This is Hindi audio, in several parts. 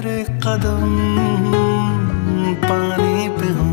तेरे कदम पानी पे हूँ।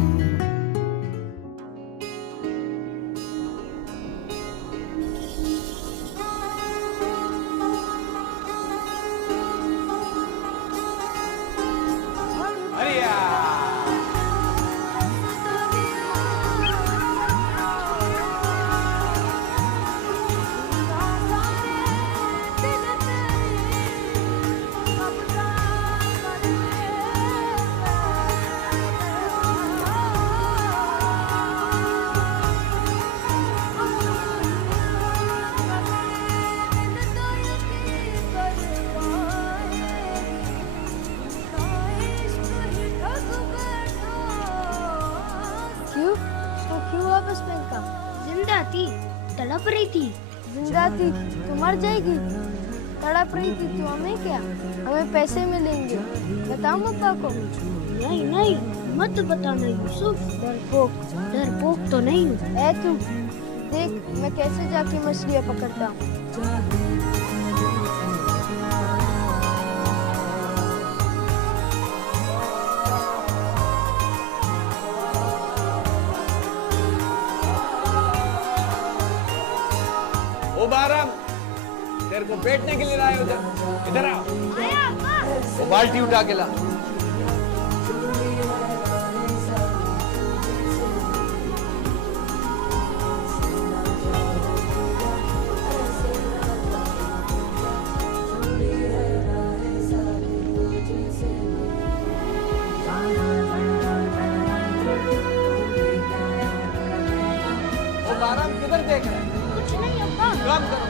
क्यों? तो क्यों वापस फेंका? जिंदा थी, तड़प रही थी। जिंदा थी तो मर जाएगी। तड़प रही थी तो हमें क्या? हमें पैसे मिलेंगे। बताओ पापा को। नहीं नहीं, मत बताना यूसुफ। डरपोक। डरपोक तो नहीं हूँ। ऐ तू देख मैं कैसे जाके मछलियाँ पकड़ता हूँ। ओ बारम, तेरे को बैठने के लिए लाए उधर, इधर आ। वो बाल्टी उठा के ला। ओ बारम किधर देख रहा है? कुछ नहीं अब्बा। काम करो।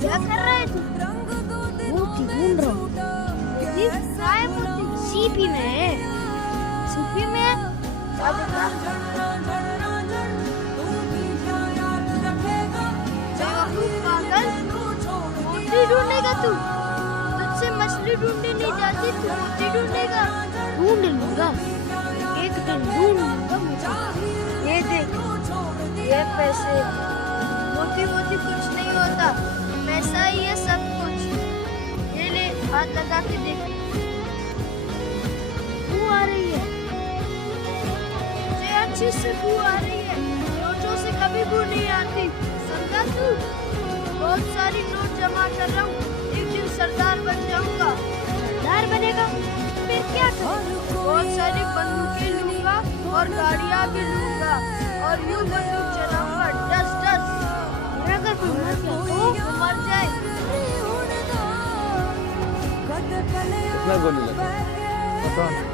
क्या कर रहा है तू? मोती ढूंढ रहा हूँ। मोती? कहाँ है मोती? सीपी में है। सीपी में है? जा देखा। बेवकूफ पागल, मोती ढूंढेगा तू? तुझसे मछली ढूंढने नहीं जाती, तू मोती ढूंढेगा? ढूंढ लूंगा, एक दिन ढूंढ लूंगा मुझे। ये देख, ये पैसे। मोती मोती कुछ नहीं होता, पैसा ही है सब कुछ। ये ले, हाथ लगा के देख। बू आ रही है। मुझे अच्छी से बू आ रही है, नोटों से कभी बू नहीं आती, समझा तू? बहुत सारी नोट जमा कर रहा हूँ, एक दिन सरदार बन जाऊंगा। सरदार बनेगा? फिर क्या करेगा? बहुत सारी बंदूकें लूंगा और गाड़ियाँ भी लूंगा और यूं बंदूक चलाऊंगा, डस डस। और अगर कोई मर गया तो? मर जाए। कितना गोली लगा? पता नहीं।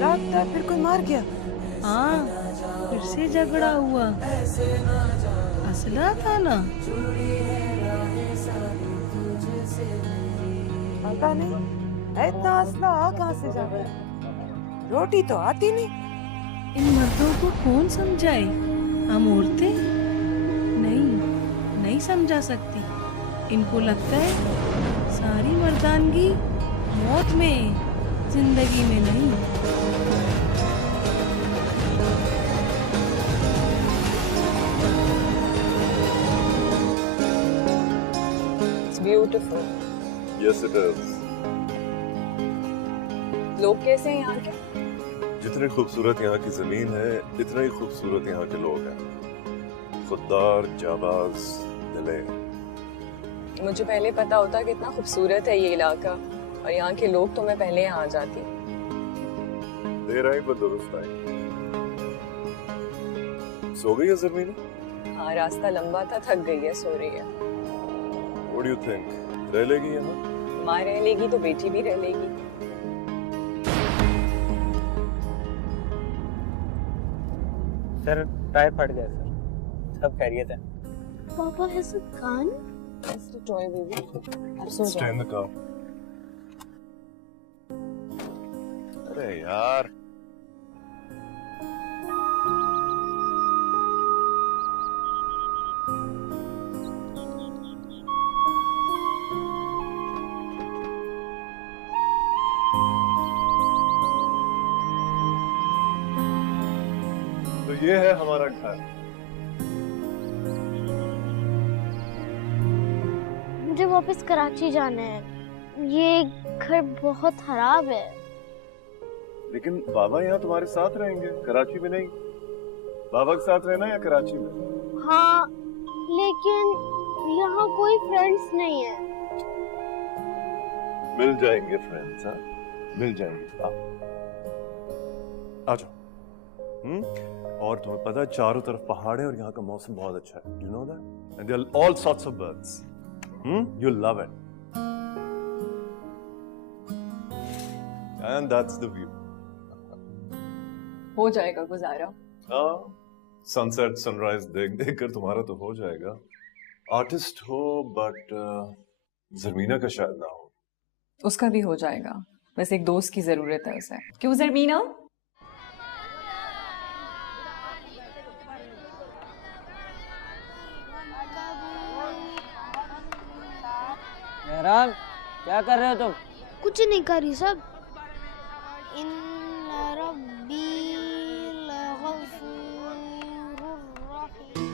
लगता फिर कोई मार गया। हाँ, फिर से झगड़ा हुआ। असला था ना? पता नहीं इतना असला आ कहाँ से जा गया। रोटी तो आती नहीं। इन मर्दों को कौन समझाए? हम औरतें नहीं समझा सकती। इनको लगता है सारी मर्दानगी मौत में, जिंदगी में नहीं। It's beautiful. Yes, it is. लोग कैसे हैं यहाँ के? जितनी खूबसूरत यहाँ की जमीन है, इतने ही खूबसूरत यहाँ के लोग हैं। खुददार, जाबाज, दिले। मुझे पहले पता होता कि इतना खूबसूरत है ये इलाका और यहाँ के लोग, तो मैं पहले यहाँ आ जाती। देर आई पर दुरुस्त आई। सो गई है जमीन? हाँ, रास्ता लंबा था, थक गई है, सो रही है। What do you think? रह लेगी यहाँ? माँ रह लेगी तो बेटी भी रह लेगी। सर टायर फट गया सर, सब खैरियत है। Papa has a gun? Just a toy baby. अब सो Stay जाओ। in the car. अरे यार तो ये है हमारा घर। मुझे वापस कराची जाना है। ये घर बहुत खराब है। लेकिन बाबा यहाँ तुम्हारे साथ रहेंगे, कराची में नहीं। बाबा के साथ रहना या कराची में? हाँ, लेकिन यहाँ कोई फ्रेंड्स नहीं है। मिल जाएंगे फ्रेंड्स, हाँ मिल जाएंगे। आ जाओ। और तुम्हें पता है चारों तरफ पहाड़ है और यहाँ का मौसम बहुत अच्छा है। You know that? And there are all sorts of birds. You'll love it. And that's the view. हो जाएगा गुजारा। हाँ, सनसेट सनराइज देख देख कर तुम्हारा तो हो जाएगा। आर्टिस्ट हो बट जरमीना का शायद ना हो। उसका भी हो जाएगा, बस एक दोस्त की जरूरत है उसे। क्यों जरमीना? मेहरान क्या कर रहे हो तुम? कुछ नहीं करी सब। इन्ना रब्बी लगफूरुर रहीम।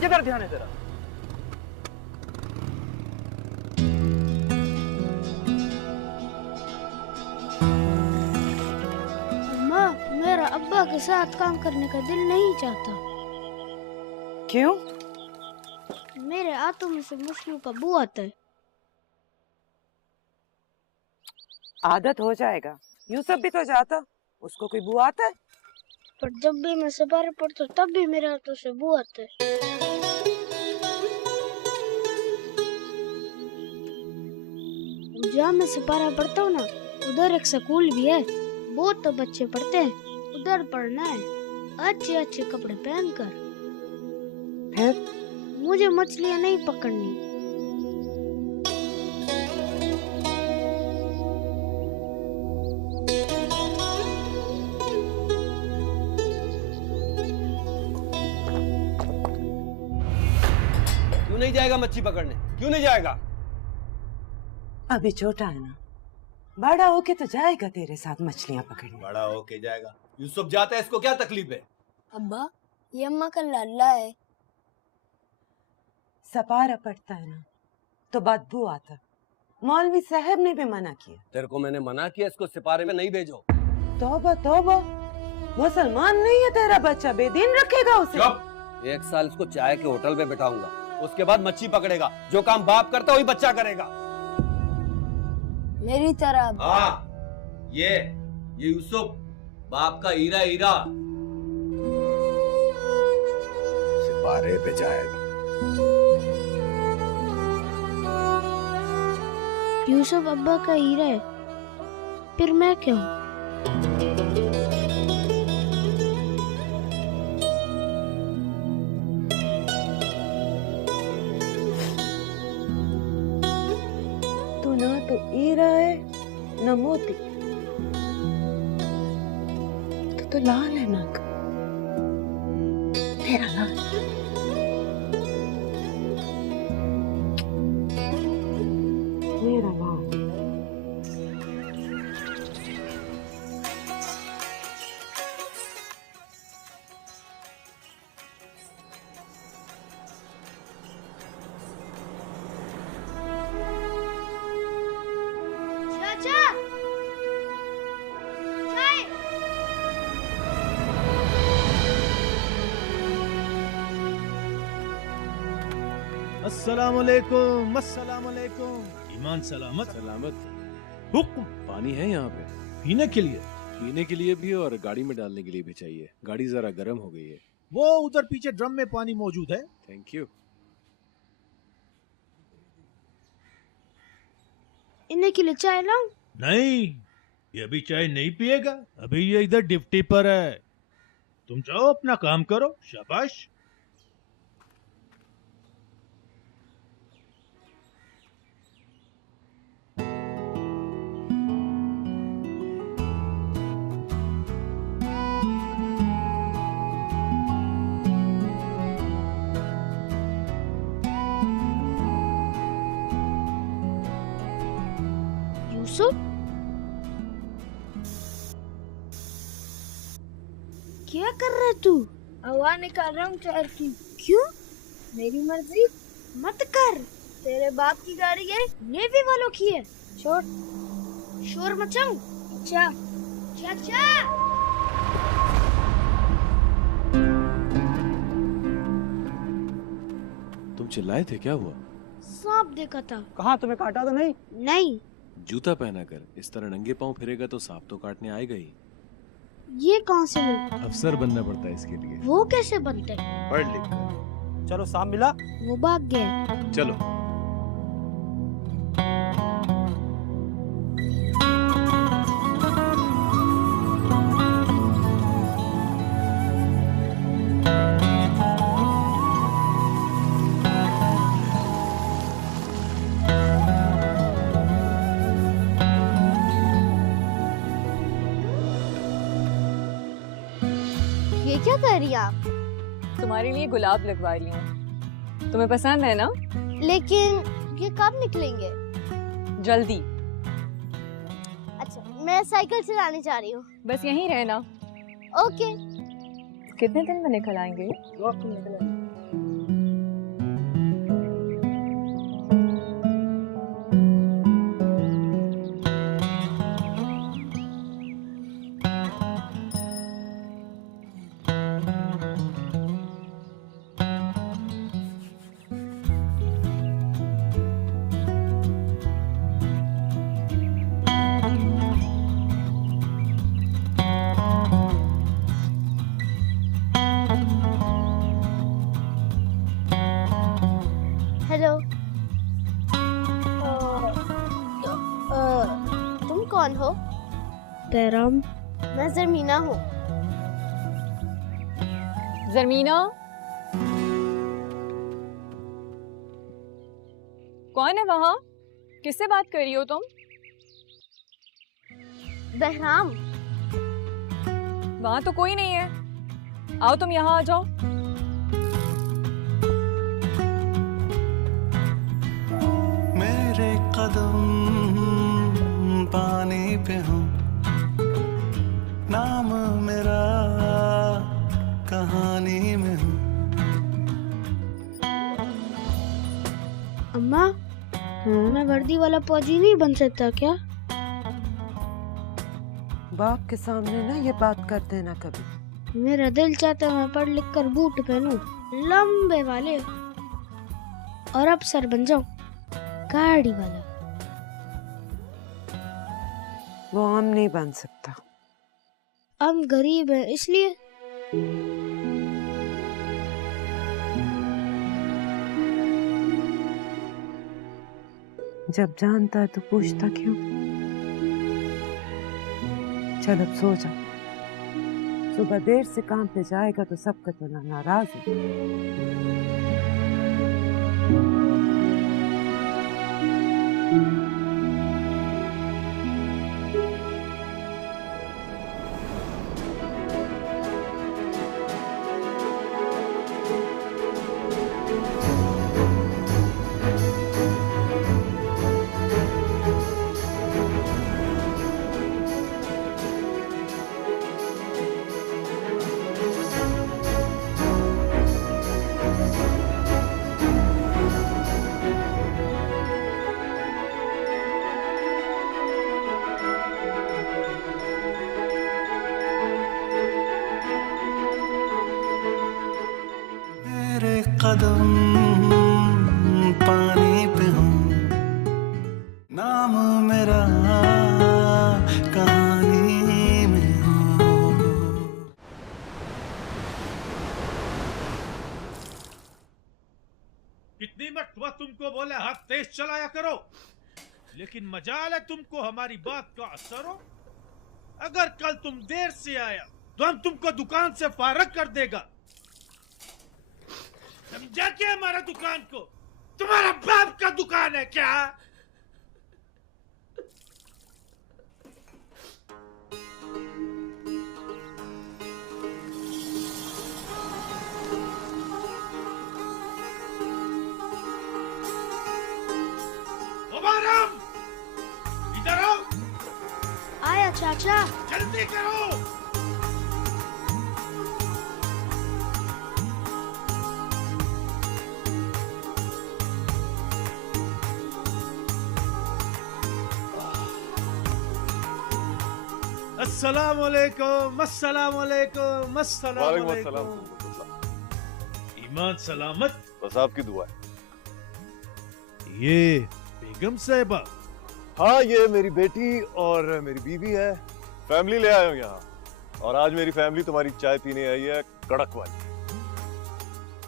किधर ध्यान है तेरा? अम्मा, मेरा अब्बा के साथ काम करने का दिल नहीं चाहता। क्यों? मेरे हाथों में से मुश्किल का बू आता है। आदत हो जाएगा। यूसुफ भी तो जाता, उसको कोई बुआ आता है? पर जब भी मैं सफारी पढ़ता हूँ तब भी मेरे हाथों से बू आता है। जहाँ मैं सिपारा पढ़ता हूँ ना, उधर एक स्कूल भी है। बहुत तो बच्चे पढ़ते हैं, उधर पढ़ना है अच्छे अच्छे कपड़े पहनकर। फिर मुझे मछलियाँ नहीं पकड़नी। क्यों नहीं जाएगा मच्छी पकड़ने? क्यों नहीं जाएगा? अभी छोटा है ना, बड़ा होके तो जाएगा तेरे साथ मछलियां पकड़ने। बड़ा होके जाएगा। यूसुफ जाता है, इसको क्या तकलीफ है? अब्बा, ये अम्मा का लल्ला है। सपारा पड़ता है ना तो बदबू आता। मौलवी साहब ने भी मना किया। तेरे को मैंने मना किया इसको सिपारे में नहीं भेजो। तौबा तौबा, मुसलमान नहीं है तेरा बच्चा, बेदीन रखेगा उसे। चुप! 1 साल इसको चाय के होटल पे बैठाऊंगा, उसके बाद मच्छी पकड़ेगा। जो काम बाप करता वही बच्चा करेगा। मेरी तरह। हाँ, ये यूसुफ बाप का हीरा हीरा सिपारे पे जाएगा। यूसुफ अब्बा का हीरा है, फिर मैं क्यों? तू ना तो हीरा है न मोती, तो लाल है नाक, तेरा लाल। मेरा लाल। अस्सलाम वालेकुम, अस्सलाम वालेकुम। ईमान सलामत? सलामत। हुक्म। पानी है यहाँ पे? पीने के लिए? पीने के लिए भी और गाड़ी में डालने के लिए भी चाहिए। गाड़ी जरा गर्म हो गई है। वो उधर पीछे ड्रम में पानी मौजूद है। Thank you. इन्हें के लिए चाय लाऊं? नहीं, ये अभी चाय नहीं पिएगा। अभी ये इधर ड्यूटी पर है। तुम जाओ अपना काम करो। शाबाश। यूसुफ, क्या कर रहा है तू? हवा निकाल रहा हूँ टायर की। क्यों? मेरी मर्जी। मत कर। तेरे बाप की गाड़ी है, नेवी वालों की है। छोड़। शोर मचाऊं? अच्छा। चाचा, तुम चिल्लाए थे, क्या हुआ? सांप देखा था। कहाँ, तुम्हें काटा तो नहीं? नहीं। जूता पहना कर इस तरह नंगे पांव फिरेगा तो सांप तो काटने आएगा ही। ये कौन से लोग? अफसर बनना पड़ता है इसके लिए। वो कैसे बनते? पढ़ लिख कर। चलो, सांप मिला? वो भाग गया। चलो। ये क्या कर रही हैं आप? तुम्हारे लिए गुलाब लगवा रही हूँ, तुम्हें पसंद है ना? लेकिन ये कब निकलेंगे? जल्दी। अच्छा, मैं साइकिल चलाने जा रही हूँ। बस यहीं रहना। ओके। कितने दिन में निकल आएंगे? 2 हफ्ते में निकल आएंगे। हेलो। तुम कौन हो? पैराम। मैं जरमीना हूँ। जरमीना? कौन है वहाँ? किससे बात कर रही हो तुम? बहराम। वहाँ तो कोई नहीं है। आओ तुम यहाँ आ जाओ। मेरे कदम पानी पे हूँ, नाम मेरा कहानी में हूँ। अम्मा, मैं वर्दी वाला फौजी नहीं बन सकता क्या? बाप के सामने ना ये बात कर देना कभी। मेरा दिल चाहता है मैं पढ़ लिख कर बूट पहनूं, लंबे वाले, और अफसर बन जाऊं, गाड़ी वाला। वो हम नहीं बन सकता। हम गरीब हैं इसलिए। जब जानता है तो पूछता क्यों? चल अब सो जा। सुबह देर से काम पे जाएगा तो सबका तो नाराज है। कदम पानी पे हूँ, नाम मेरा कहानी में हूँ। कितनी मरतबा तुमको बोले हाथ तेज चलाया करो, लेकिन मजाल है तुमको हमारी बात का असर हो। अगर कल तुम देर से आया तो हम तुमको दुकान से फारग कर देगा। समझा क्या हमारा दुकान को? तुम्हारा बाप का दुकान है क्या? इधर आओ, आया चाचा। जल्दी करो। अस्सलामुअलैकुम, अस्सलामुअलैकुम, अस्सलामुअलैकुम। ईमान सलामत? बस आपकी दुआ है। ये बेगम साहिबा? हाँ, ये मेरी बेटी और मेरी बीवी है। फैमिली ले आए हो यहाँ, और आज मेरी फैमिली तुम्हारी चाय पीने आई है, कड़क वाली।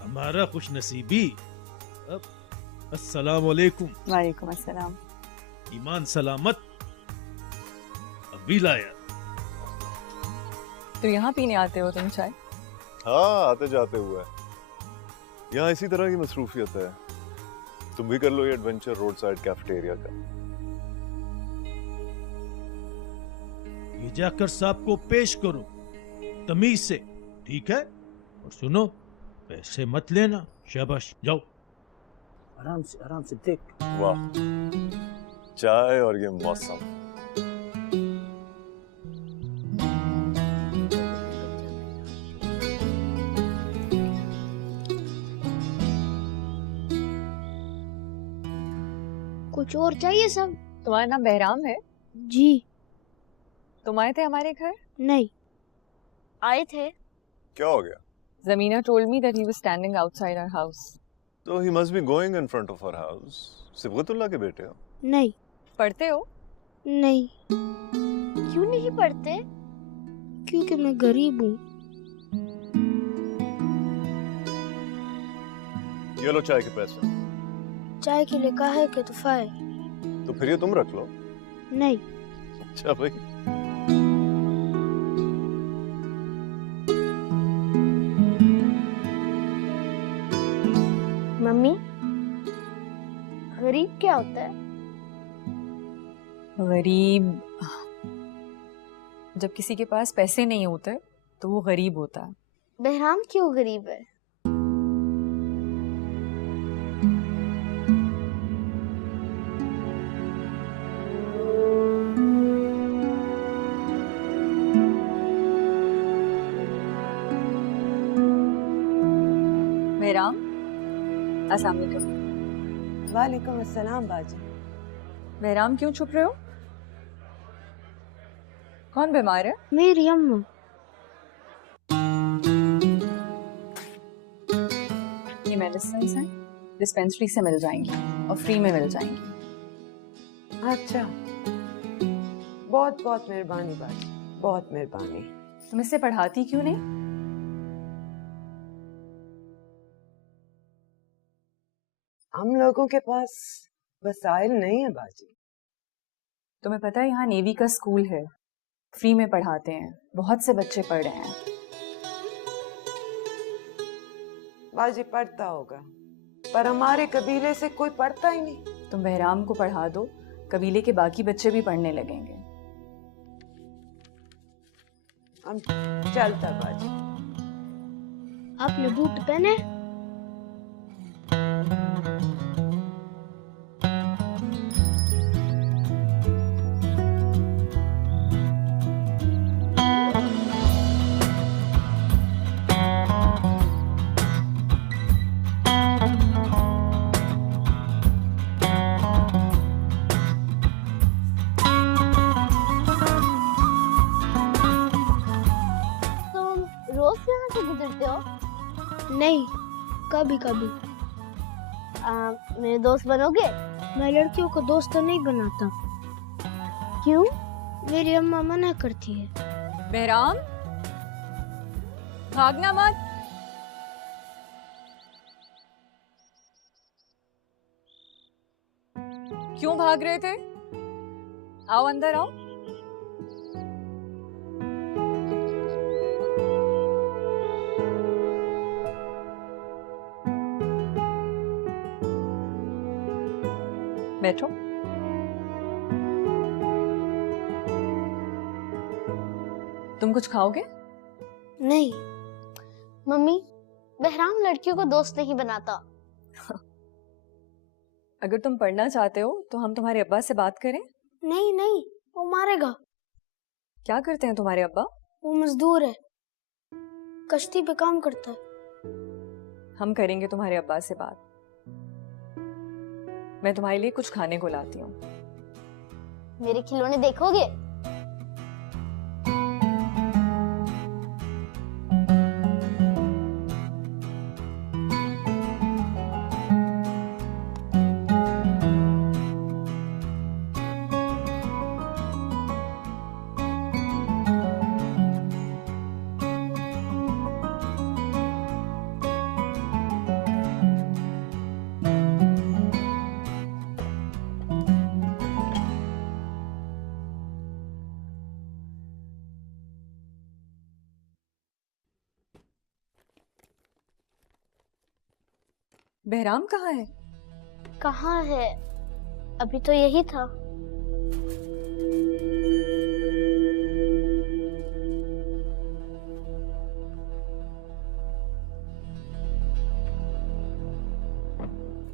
हमारा खुश नसीबी। अस्सलामुअलैकुम। वालेकुम अस्सलाम। ईमान सलामत? अभी लाया। तो यहाँ पीने आते हो तुम चाय? हाँ, आते जाते हुए। यहाँ इसी तरह की मसरूफियत है। तुम भी कर लो ये एडवेंचर रोड साइड कैफेटेरिया का। ये जाकर साहब को पेश करो तमीज से, ठीक है? और सुनो, पैसे मत लेना। शाबाश, जाओ। आराम से देख। वाह, चाय और ये मौसम। कुछ और चाहिए सब? तुम्हारा नाम बहराम है? जी। तुम आए थे हमारे घर? नहीं। आए थे। क्या हो गया? Zamina told me that he was standing outside our house. तो he must be going in front of our house. Sibgatullah के बेटे हो? नहीं। पढ़ते हो? नहीं। क्यों नहीं पढ़ते? क्योंकि मैं गरीब हूँ। ये लो चाय के पैसे। चाय के लिए काहे के तोहफा है? तो फिर ये तुम रख लो। नहीं। अच्छा भाई। मम्मी, गरीब क्या होता है? गरीब जब किसी के पास पैसे नहीं होते तो वो गरीब होता है। बहराम क्यों गरीब है? बहराम, अस्सलाम वालेकुम। वालेकुम अस्सलाम बाजी। बहराम, क्यों छुप रहे हो? कौन बीमार है? मेरी अम्मा। ये मेडिसिन हैं, डिस्पेंसरी से मिल जाएंगी और फ्री में मिल जाएंगी। अच्छा, बहुत बहुत मेहरबानी बाजी, बहुत मेहरबानी। तुम इससे पढ़ाती क्यों नहीं? हम लोगों के पास वसाइल नहीं है बाजी। तुम्हें पता है यहाँ नेवी का स्कूल है, फ्री में पढ़ाते हैं, बहुत से बच्चे पढ़ रहे हैं। बाजी पढ़ता होगा, पर हमारे कबीले से कोई पढ़ता ही नहीं। तुम बहराम को पढ़ा दो, कबीले के बाकी बच्चे भी पढ़ने लगेंगे। हम चलता बाजी। आपने बूट पहने? रोज यहाँ से गुजरते हो? नहीं, कभी कभी। मेरे दोस्त बनोगे? मैं लड़कियों को दोस्त तो नहीं बनाता। क्यों? मेरी अम्मा मना करती है। बहराम, भागना मत। क्यों भाग रहे थे? आओ अंदर आओ। बैठो। तुम कुछ खाओगे? नहीं। मम्मी, बहराम लड़कियों को दोस्त नहीं बनाता। अगर तुम पढ़ना चाहते हो तो हम तुम्हारे अब्बा से बात करें। नहीं नहीं, वो मारेगा। क्या करते हैं तुम्हारे अब्बा? वो मजदूर है, कश्ती पे काम करता है। हम करेंगे तुम्हारे अब्बा से बात। मैं तुम्हारे लिए कुछ खाने को लाती हूँ। मेरे खिलौने देखोगे? बहराम कहाँ है? कहाँ है? अभी तो यही था।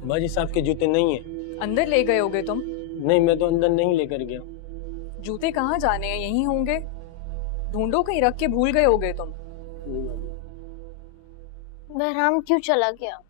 बाजी साहब के जूते नहीं है। अंदर ले गए होगे तुम? नहीं, मैं तो अंदर नहीं लेकर गया। जूते कहाँ जाने हैं? यहीं होंगे। ढूंढो, कहीं रख के भूल गए होगे तुम। बहराम क्यों चला गया?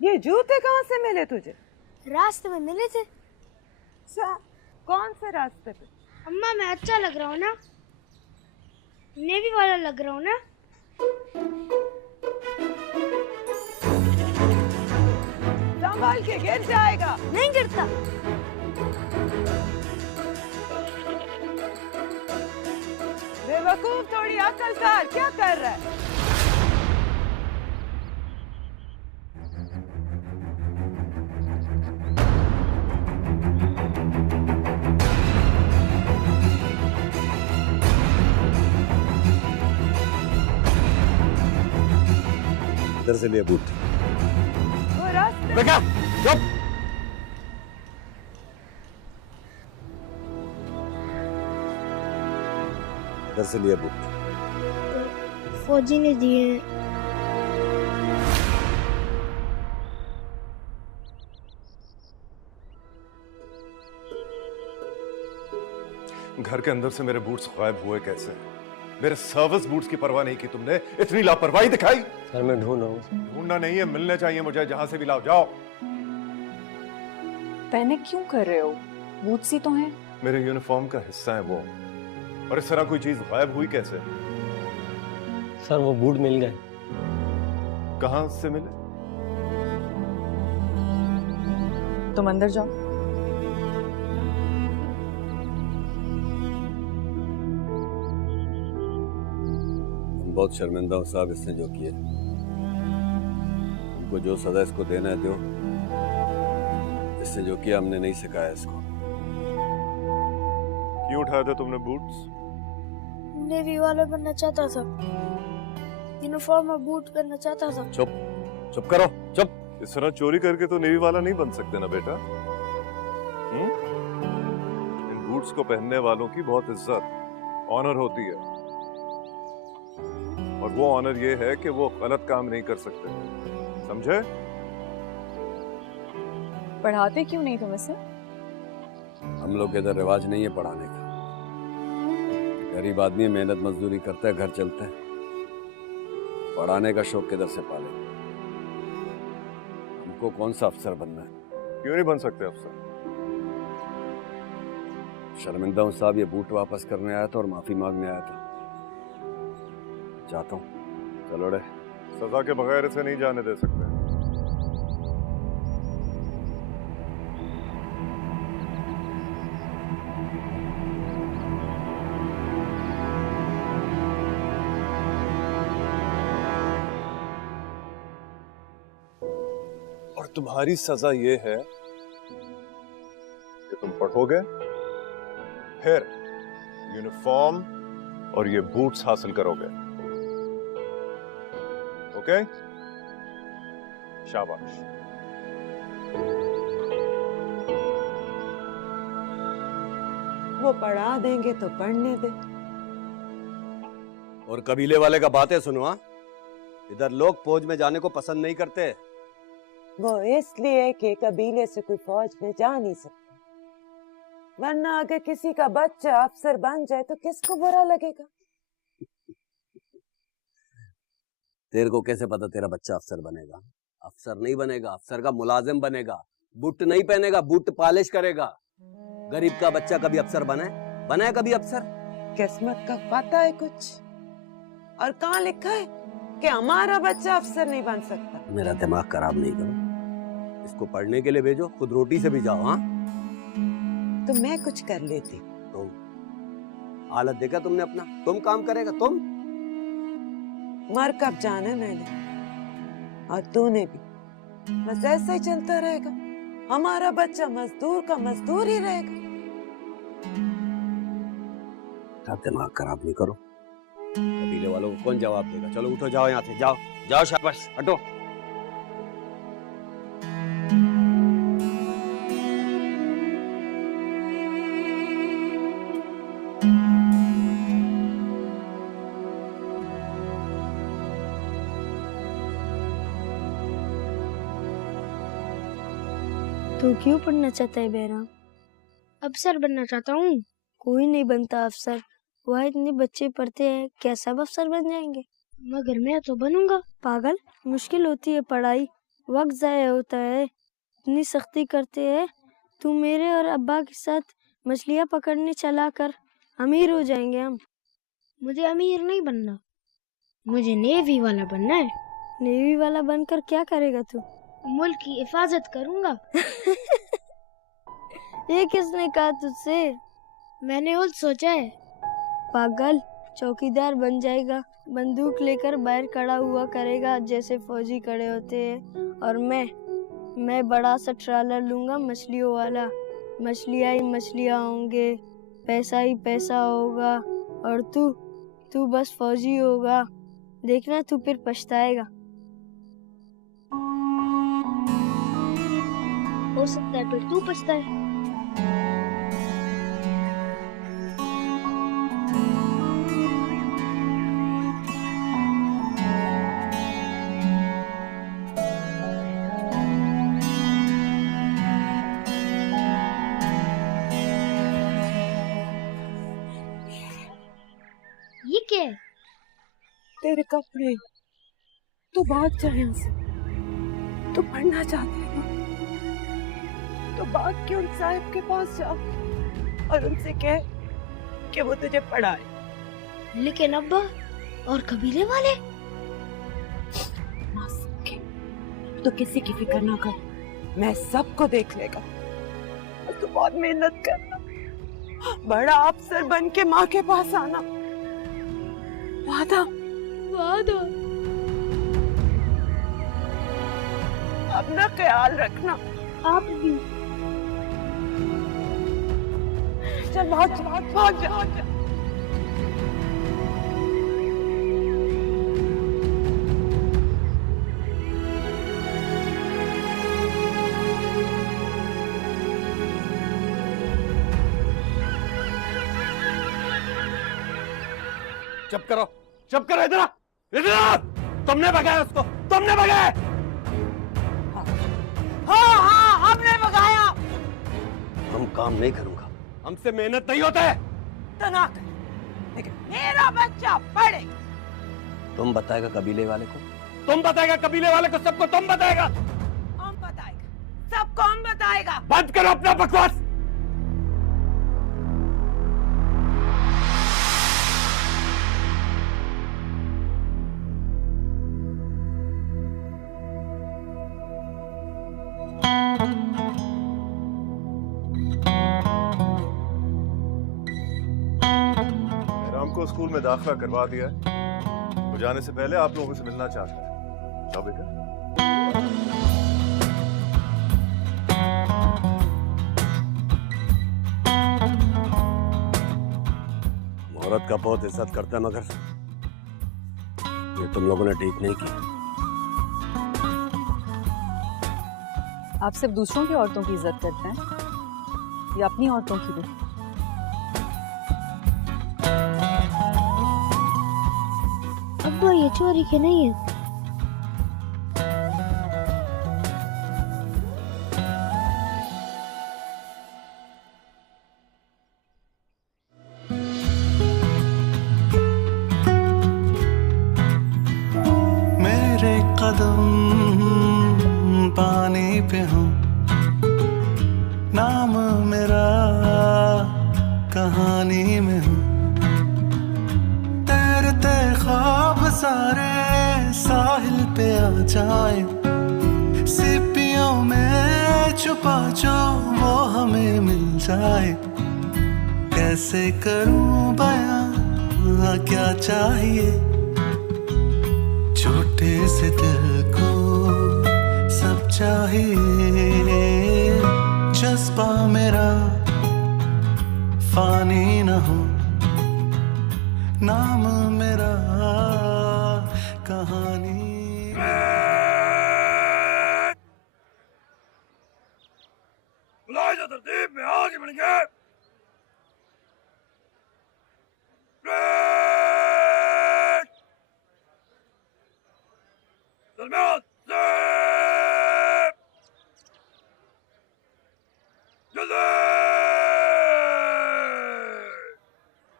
ये जूते कहाँ से मिले तुझे? रास्ते में मिले थे। कौन से रास्ते पे? अम्मा, मैं अच्छा लग रहा हूँ ना? नेवी वाला लग रहा हूँ ना? संभाल के, गिर जाएगा। नहीं गिरता। बेवकूफ, थोड़ी अकल कर। क्या कर रहा है? इधर से लिए बूट। वो रास्ते। बेटा, चुप। इधर से लिए बूट। फौजी ने दिए हैं। घर के अंदर से मेरे बूट्स गायब हुए कैसे? मेरे सर्विस बूट्स की परवाह नहीं की तुमने, इतनी लापरवाही दिखाई। सर मैं ढूंढ रहा हूँ। ढूंढना नहीं है, मिलने चाहिए मुझे। जहां से भी लाओ, जाओ। पैनिक क्यों कर रहे हो? बूट्स ही तो हैं। मेरे यूनिफॉर्म का हिस्सा है वो, और इस तरह कोई चीज गायब हुई कैसे? सर वो बूट मिल गए। कहां से मिले? तुम अंदर जाओ। बहुत शर्मिंदा हूं साहब इसने जो किया। हमको जो सजा इसको देना है दो। इसने जो किया हमने नहीं सिखाया इसको। क्यों उठाया था तुमने बूट्स? नेवी वाला बनना चाहता था। यूनिफॉर्म और बूट पहनना चाहता था। चुप, चुप करो, चुप। इस तरह चोरी करके तो नेवी वाला नहीं बन सकते ना बेटा। इन बूट्स को पहनने वालों की बहुत इज्जत, ऑनर होती है, और वो ऑनर ये है कि वो गलत काम नहीं कर सकते, समझे? पढ़ाते क्यों नहीं तुम इसे? हम लोग इधर रिवाज नहीं है पढ़ाने का। गरीब आदमी मेहनत मजदूरी करता है, घर चलता है। पढ़ाने का शौक किधर से पाले? हमको कौन सा अफसर बनना है? क्यों नहीं बन सकते अफसर? शर्मिंदा हूं साहब, ये बूट वापस करने आया था और माफी मांगने आया था। जाता हूँ। चलो रे, सजा के बगैर इसे नहीं जाने दे सकते। और तुम्हारी सजा ये है कि तुम पढ़ोगे, फिर यूनिफॉर्म और ये बूट्स हासिल करोगे। ओके? शाबाश। वो पढ़ा देंगे तो पढ़ने दे। और कबीले वाले का बातें सुनो। हाँ, इधर लोग फौज में जाने को पसंद नहीं करते। वो इसलिए कि कबीले से कोई फौज में जा नहीं सकता, वरना अगर किसी का बच्चा अफसर बन जाए तो किसको बुरा लगेगा? तेरे को कैसे पता तेरा बच्चा अफसर बनेगा? अफसर नहीं बनेगा, अफसर का मुलाजिम बनेगा। बूट नहीं पहनेगा, बूट पॉलिश करेगा। गरीब का बच्चा कभी अफसर बना है कभी अफसर? किस्मत का पता है कुछ? और कहाँ लिखा है कि हमारा बच्चा अफसर नहीं बन सकता? मेरा दिमाग खराब नहीं करो, इसको पढ़ने के लिए भेजो, खुद रोटी से भी जाओ। हाँ, तो मैं कुछ कर लेती। तो हालत देखा तुमने अपना? तुम काम करेगा तुम? मर कब जाना है मैंने और तूने भी। बस ऐसा ही चलता रहेगा, हमारा बच्चा मजदूर का मजदूर ही रहेगा। दिमाग खराब नहीं करो। कबीले वालों को कौन जवाब देगा? चलो उठो, जाओ यहाँ से, जाओ जाओ, शाबाश, हटो। तू क्यों पढ़ना चाहता है बेराम? अफसर बनना चाहता हूँ। कोई नहीं बनता अफसर, वह इतने बच्चे पढ़ते हैं, क्या सब अफसर बन जाएंगे? मगर मैं तो बनूंगा। पागल, मुश्किल होती है पढ़ाई, वक्त जाया होता है, इतनी सख्ती करते हैं। तू मेरे और अब्बा के साथ मछलियाँ पकड़ने चला कर, अमीर हो जाएंगे हम। मुझे अमीर नहीं बनना, मुझे नेवी वाला बनना है। नेवी वाला बनकर क्या करेगा तू? मुल्क की हिफाजत करूंगा। ये किसने कहा तुझसे? मैंने खुद सोचा है। पागल, चौकीदार बन जाएगा, बंदूक लेकर बाहर खड़ा हुआ करेगा जैसे फौजी खड़े होते हैं। और मैं बड़ा सा ट्रालर लूंगा मछलियों वाला, मछलियाँ ही मछलियाँ होंगे, पैसा ही पैसा होगा, और तू बस फौजी होगा। देखना तू फिर पछताएगा। हो सकता है फिर तू पछताए। ये क्या है? तेरे कपड़े। तू भाग जा यहाँ से। तू पढ़ना चाहती है ना? तो भाग के उन साहब के पास जा और उनसे कह कि वो तुझे पढ़ाए। लेकिन अब्बा और कबीले वाले? ना सके तो किसी की फिक्र ना कर, मैं सबको देख लेगा। और तू बहुत मेहनत करना, बड़ा अफसर बन के माँ के पास आना। वादा? वादा। अपना ख्याल रखना। आप भी। चल भाग जा। चुप करो, इधर आ! तुमने भगाया उसको, तुमने भगाया। हाँ, हमने भगाया। हम काम नहीं करूंगा, हमसे मेहनत नहीं होता है। तो ना कर, लेकिन मेरा बच्चा पढ़ेगा। तुम बताएगा कबीले वाले को? तुम बताएगा कबीले वाले को, सबको तुम बताएगा? कौन बताएगा? सब कौन बताएगा? बंद करो अपना बकवास। राम को स्कूल में दाखिला करवा दिया है। वो जाने से पहले आप लोगों से मिलना चाहता है। जाओ बेटा। औरत का बहुत इज्जत करता है, मगर ये तुम लोगों ने ठीक नहीं की। आप सिर्फ दूसरों की औरतों की इज्जत करते हैं या अपनी औरतों की भी? अब्बा ये चोरी के नहीं है। मेरे कदम पानी पे हूँ, नाम मेरा कहानी में हूँ। तैरते ख्वाब सारे साहिल पे आ जाए, सीपियों में छुपा जो वो हमें मिल जाए। कैसे करूं बयां क्या चाहिए, छोटे से दिल को सब चाहिए। जज्बा मेरा फानी न हो, नाम मेरा कहानी। बुलाए जो तरतीब में आगे बढ़ेंगे। दरमियान से जल्दी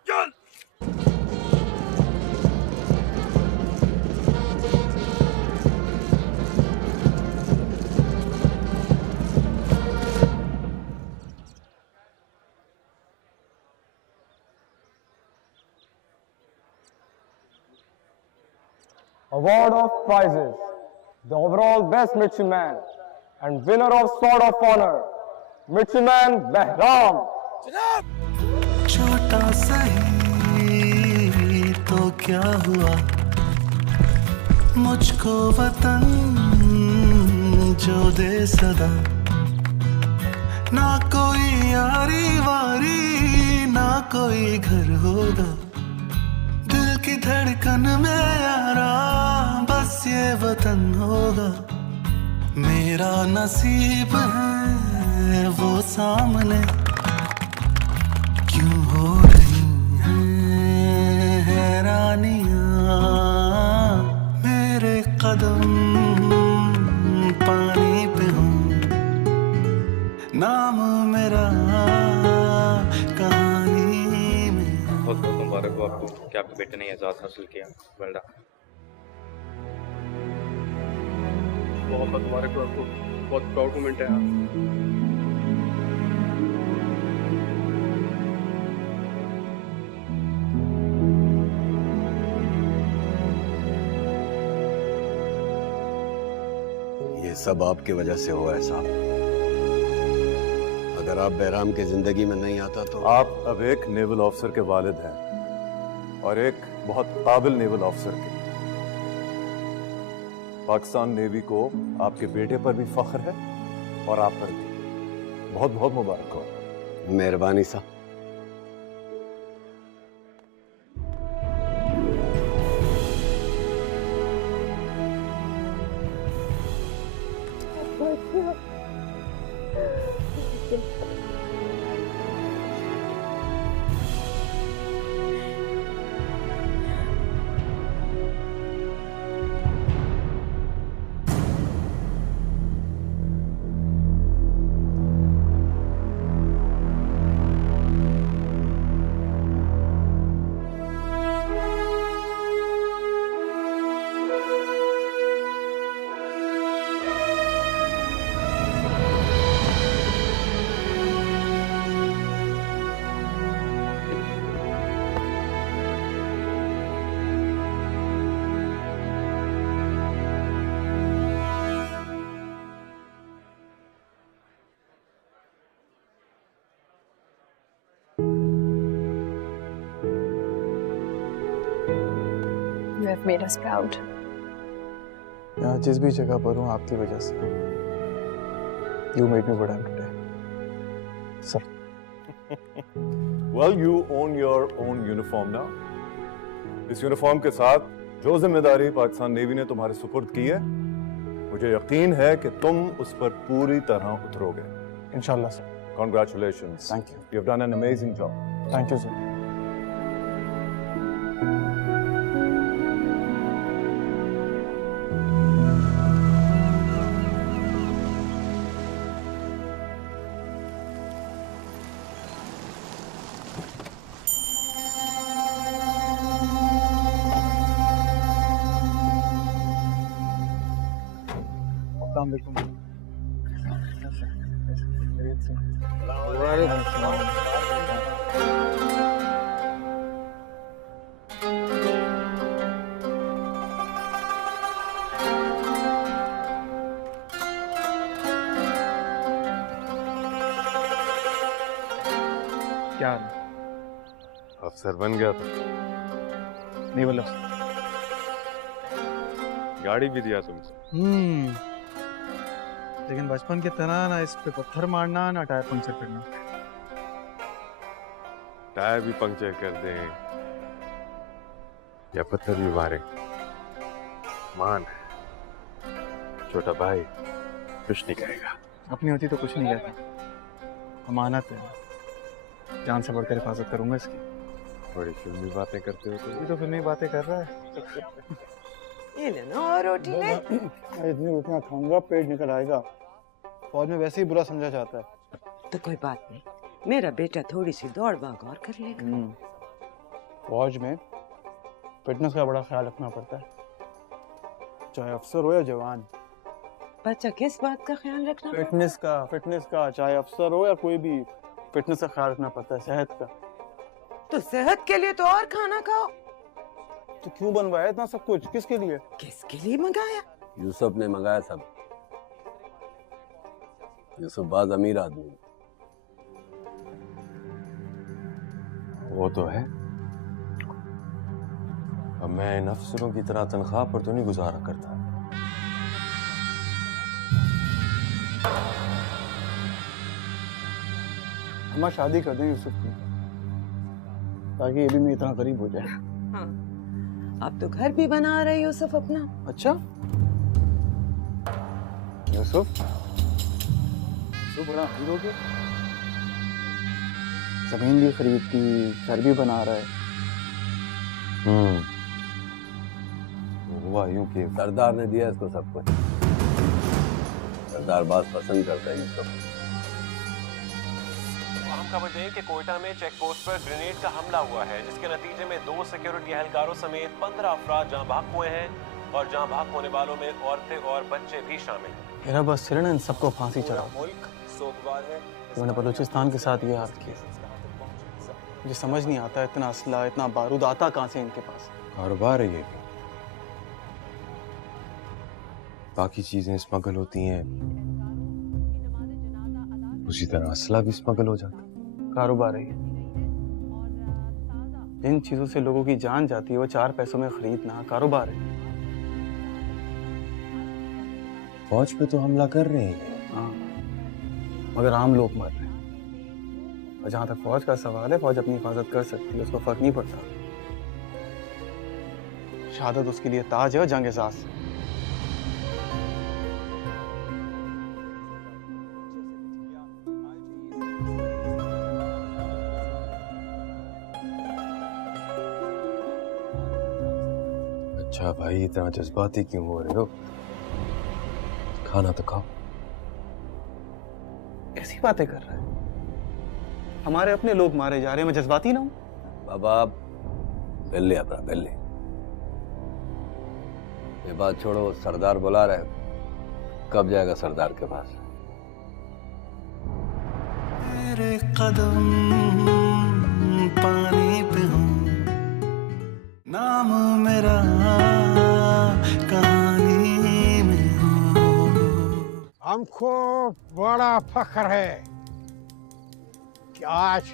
चल। Award of prizes. The overall best midshipman and winner of Sword of Honor, Midshipman Behram. छोटा सही तो क्या हुआ, मुझको वतन जो दे सदा। ना कोई यारी वारी, ना कोई घर होगा, दिल की धड़कन में यारा बस ये वतन होगा। मेरा नसीब है वो सामने, क्यों हो रही हैं हैरानियां। मेरे कदम पानी पे हूँ, नाम मेरा कहानी में। बहुत बहुत मुबारक हो आपको कि आपके बेटे ने एजाज़ हासिल किया। Well done. बहुत बहुत मुबारक हो आपको, बहुत प्राउड मोमेंट है। ये सब आपकी वजह से हुआ है साहब। अगर आप बहराम की जिंदगी में नहीं आता तो आप अब एक नेवल ऑफिसर के वालिद हैं और एक बहुत काबिल नेवल ऑफिसर के। पाकिस्तान नेवी को आपके बेटे पर भी फख्र है और आप पर भी। बहुत बहुत मुबारक हो। मेहरबानी साहब। You have made us proud. यहाँ जिस भी जगह पर हूँ आपकी वजह से। You made me what I am today. Sir. Well, you own your own uniform now. इस यूनिफॉर्म के साथ जो जिम्मेदारी पाकिस्तान नेवी ने तुम्हारे सुपुर्द की है, मुझे यकीन है कि तुम उस पर पूरी तरह उतरोगे। इंशाल्लाह sir. Congratulations. Thank you. You have done an amazing job. Thank you, sir. क्या अफसर बन गया था। नहीं बोला। गाड़ी भी दिया तुमको। लेकिन बचपन की तरह ना इस पे पत्थर मारना ना टायर पंक्चर करना। टायर भी पंक्चर कर दे या पत्थर भी मारे, मान छोटा भाई कुछ नहीं करेगा। अपनी होती तो कुछ नहीं कहता, अमानत है, जान से बढ़कर हिफाजत करूंगा इसकी। बड़ी फिल्मी बातें करते हो तुम। ये तो फिल्मी बातें कर रहा है। ये लेना और रोटी ले। इतनी रोटियां खाऊंगा पेट निकल आएगा। फौज में वैसे ही बुरा समझा जाता है। तो कोई बात नहीं, मेरा बेटा थोड़ी सी दौड़ भाग और कर लेगा। फौज में फिटनेस का बड़ा ख्याल रखना पड़ता है, चाहे अफसर हो या जवान। बच्चा किस बात का ख्याल रखना? फिटनेस का चाहे अफसर हो या कोई भी, फिटनेस का ख्याल रखना पड़ता है, सेहत का। तो सेहत के लिए तो और खाना खाओ। तो क्यों बनवाया इतना सब कुछ, किसके लिए? किसके लिए मंगाया? यूसुफ ने मंगाया सब। यूसुफ बाज अमीर आदमी। वो तो है, अब मैं इन अफसरों की तरह तनख्वाह पर तो नहीं गुजारा करता। हम शादी कर दें यूसुफ की, ताकि ये भी मेरी इतना करीब हो जाए। हाँ, आप तो घर भी बना रहे यूसुफ अपना। अच्छा, यूसुफ तो बड़ा अमीर हो गया, जमीन भी खरीद की, घर भी बना रहा है। हुआ यूं कि सरदार ने दिया इसको सब कुछ। सरदार बात पसंद करता है यूसुफ। हम खबर दें कि कोयटा में चेक पोस्ट पर ग्रेनेड का हमला हुआ है, जिसके नतीजे में 2 सिक्योरिटी एहलकारों समेत 15 अफराद जाँ भाग हुए हैं और जाँ भाग होने वालों में औरतें और बच्चे भी शामिल हैं। मेरा बस सिर्फ इन सबको फांसी चढ़ाओ। मुल्क सोगवार है। मैंने बलूचिस्तान के साथ ये हाल किया। मुझे समझ नहीं आता इतना असला, इतना बारूद आता कहाँ से इनके पास। कारोबार है ये भी। बाकी चीजें स्मगल होती हैं, उसी तरह असला भी स्मगल हो जाता है। कारोबार है, इन चीजों से लोगों की जान जाती है, वो 4 पैसों में खरीदना कारोबार है। फौज पे तो हमला कर रहे हैं। हाँ, मगर आम लोग मर रहे हैं। और जहां तक फौज का सवाल है, फौज अपनी हिफाजत कर सकती है, उसको फर्क नहीं पड़ता। शहादत उसके लिए ताज है और जंग एजाज। अच्छा भाई, इतना जज्बाती क्यों हो रहे हो? खाना तो खाओ। कैसी बातें कर रहा है? हमारे अपने लोग मारे जा रहे हैं, मैं जज्बाती ना हूं? बाबा पहले अपना पहले ये बात छोड़ो, सरदार बुला रहे, कब जाएगा सरदार के पास? मेरे कदम पानी पे हूँ, नाम मेरा कहानी में हो। हमको बड़ा फख्र है कि आज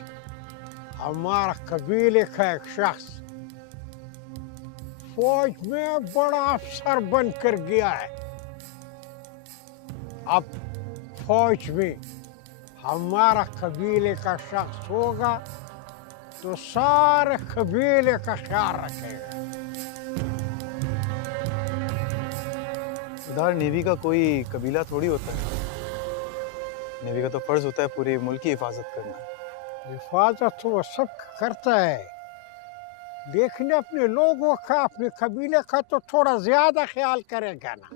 हमारा कबीले का एक शख्स फौज में बड़ा अफसर बनकर गया है। अब फौज में हमारा कबीले का शख्स होगा तो सारे कबीले का ख्याल रखेगा। सरदार, नेवी का कोई कबीला थोड़ी होता है। नेवी का तो फर्ज होता है पूरे मुल्क की हिफाजत करना। हिफाजत तो वो सब करता है, लेकिन अपने लोगों का, अपने कबीले का तो थोड़ा ज्यादा ख्याल करेगा ना।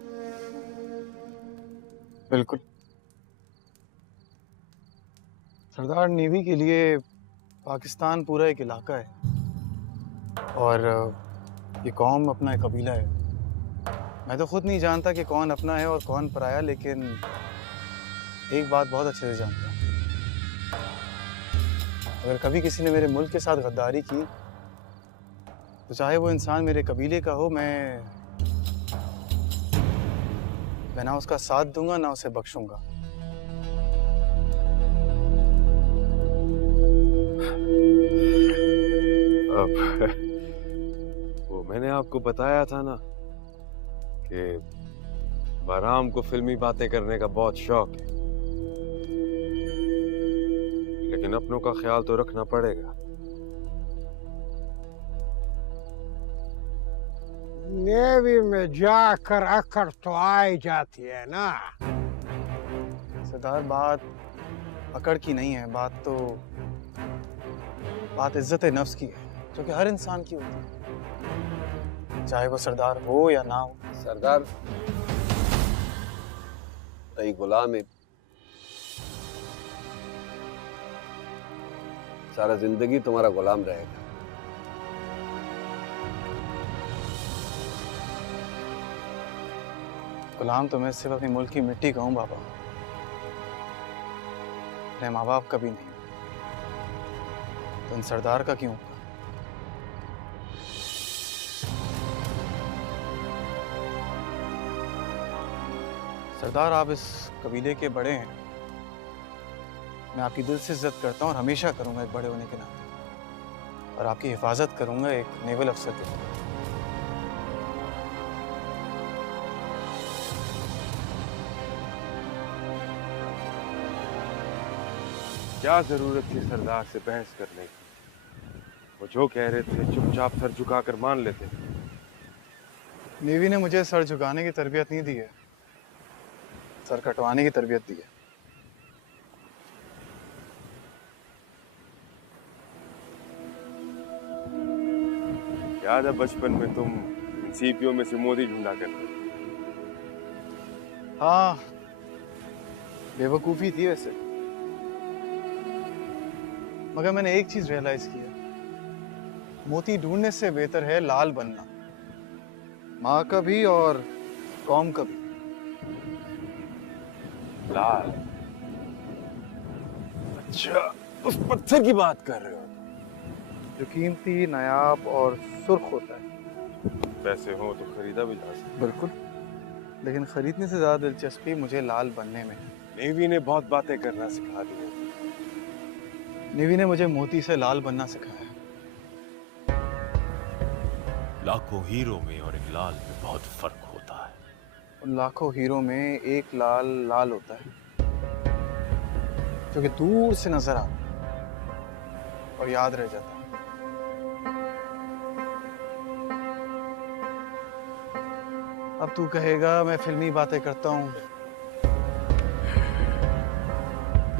बिल्कुल सरदार, नेवी के लिए पाकिस्तान पूरा एक इलाका है और ये कौम अपना एक कबीला है। मैं तो खुद नहीं जानता कि कौन अपना है और कौन पराया, लेकिन एक बात बहुत अच्छे से जानता हूँ, अगर कभी किसी ने मेरे मुल्क के साथ गद्दारी की तो चाहे वो इंसान मेरे कबीले का हो, मैं ना उसका साथ दूंगा ना उसे बख्शूंगा। अब वो मैंने आपको बताया था ना कि बहराम को फिल्मी बातें करने का बहुत शौक है, लेकिन अपनों का ख्याल तो रखना पड़ेगा। नेवी में जाकर अकड़ तो आ ही जाती है ना। सरदार, बात अकड़ की नहीं है, बात इज्जत नफ्स की है, जो कि हर इंसान की होती है, चाहे वो सरदार हो या ना हो। सरदार नहीं, गुलाम है, सारा जिंदगी तुम्हारा गुलाम रहेगा। गुलाम तो मैं सिर्फ अपनी मुल्क की मिट्टी का हूँ बाबा, अपने माँ बाप का भी नहीं। तो इन सरदार का क्यों? सरदार, आप इस कबीले के बड़े हैं, मैं आपकी दिल से इज्जत करता हूँ और हमेशा करूंगा एक बड़े होने के नाते, और आपकी हिफाजत करूंगा एक नेवल अफसर के तौर पर। क्या जरूरत थी सरदार से बहस करने की? वो जो कह रहे थे चुपचाप सर झुकाकर मान लेते। नेवी ने मुझे सर झुकाने की तरबियत नहीं दी है, सर कटवाने की तरबियत दी है। याद है बचपन में तुम सीपियों में से मोदी ढूंढा करते? हाँ, बेवकूफ़ी थी वैसे, मगर मैंने एक चीज रियलाइज किया, मोती ढूंढने से बेहतर है लाल बनना, माँ का भी और कौम का भी। लाल? अच्छा, उस पत्थर की बात कर रहे हो जो कीमती, नायाब और सुर्ख होता है। पैसे हो तो खरीदा भी जा सकता। बिल्कुल, लेकिन खरीदने से ज्यादा दिलचस्पी मुझे लाल बनने में है। नेवी ने बहुत बातें करना सिखा दी है। नेवी ने मुझे मोती से लाल बनना सिखाया। लाखों हीरो में और एक लाल में बहुत फर्क होता है। उन लाखों हीरो में एक लाल होता है जो कि दूर से नजर आता है और याद रह जाता है। अब तू कहेगा मैं फिल्मी बातें करता हूँ।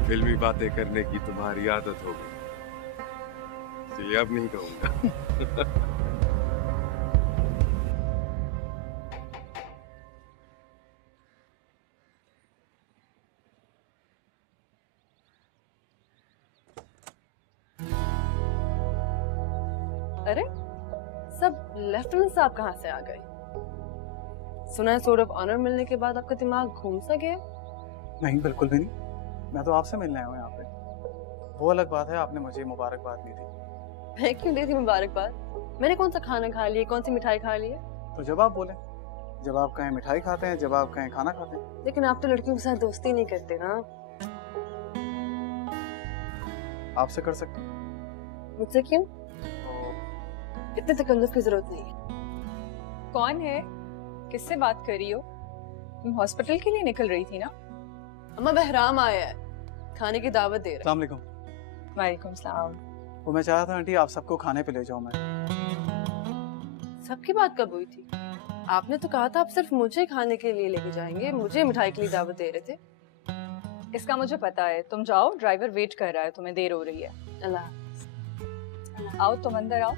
फिल्मी बातें करने की तुम्हारी आदत हो गई, इसलिए अब नहीं कहूंगा। अरे सब लेफ्टिनेंट साहब कहाँ से आ गए? सुना है सोर्ड ऑफ ऑनर मिलने के बाद आपका दिमाग घूम सा गया? नहीं, बिल्कुल भी नहीं। मैं तो आपसे मिलने आया हूँ यहाँ पे। वो अलग बात है, आपने मुझे मुबारकबाद दी थी। मैं क्यों दी थी मुबारकबाद? मैंने कौन सा खाना खा लिया, कौन सी मिठाई खा ली है? तो जब आप बोले, जब आप कहें मिठाई खाते हैं, जब आप कहें खाना खाते हैं। लेकिन आप तो लड़कियों के साथ दोस्ती नहीं करते ना। आपसे कर सकते? मुझसे क्यों? इतने तकल्लुफ की जरूरत नहीं है। कौन है? किससे बात कर रही हो? तुम हॉस्पिटल के लिए निकल रही थी ना? अम्मा बहराम आया है, खाने की दावत दे रहा है। अस्सलाम वालेकुम। वालेकुम सलाम। वो मैं चाह रहा था आंटी आप सबको खाने पे ले जाऊं मैं। सबकी बात कब हुई थी? आपने तो कहा था आप सिर्फ मुझे खाने के लिए लेके जाएंगे, मुझे मिठाई के लिए दावत दे रहे थे। इसका मुझे पता है। तुम जाओ, ड्राइवर वेट कर रहा है, तुम्हें देर हो रही है। अल्लाह। आओ तुम अंदर आओ।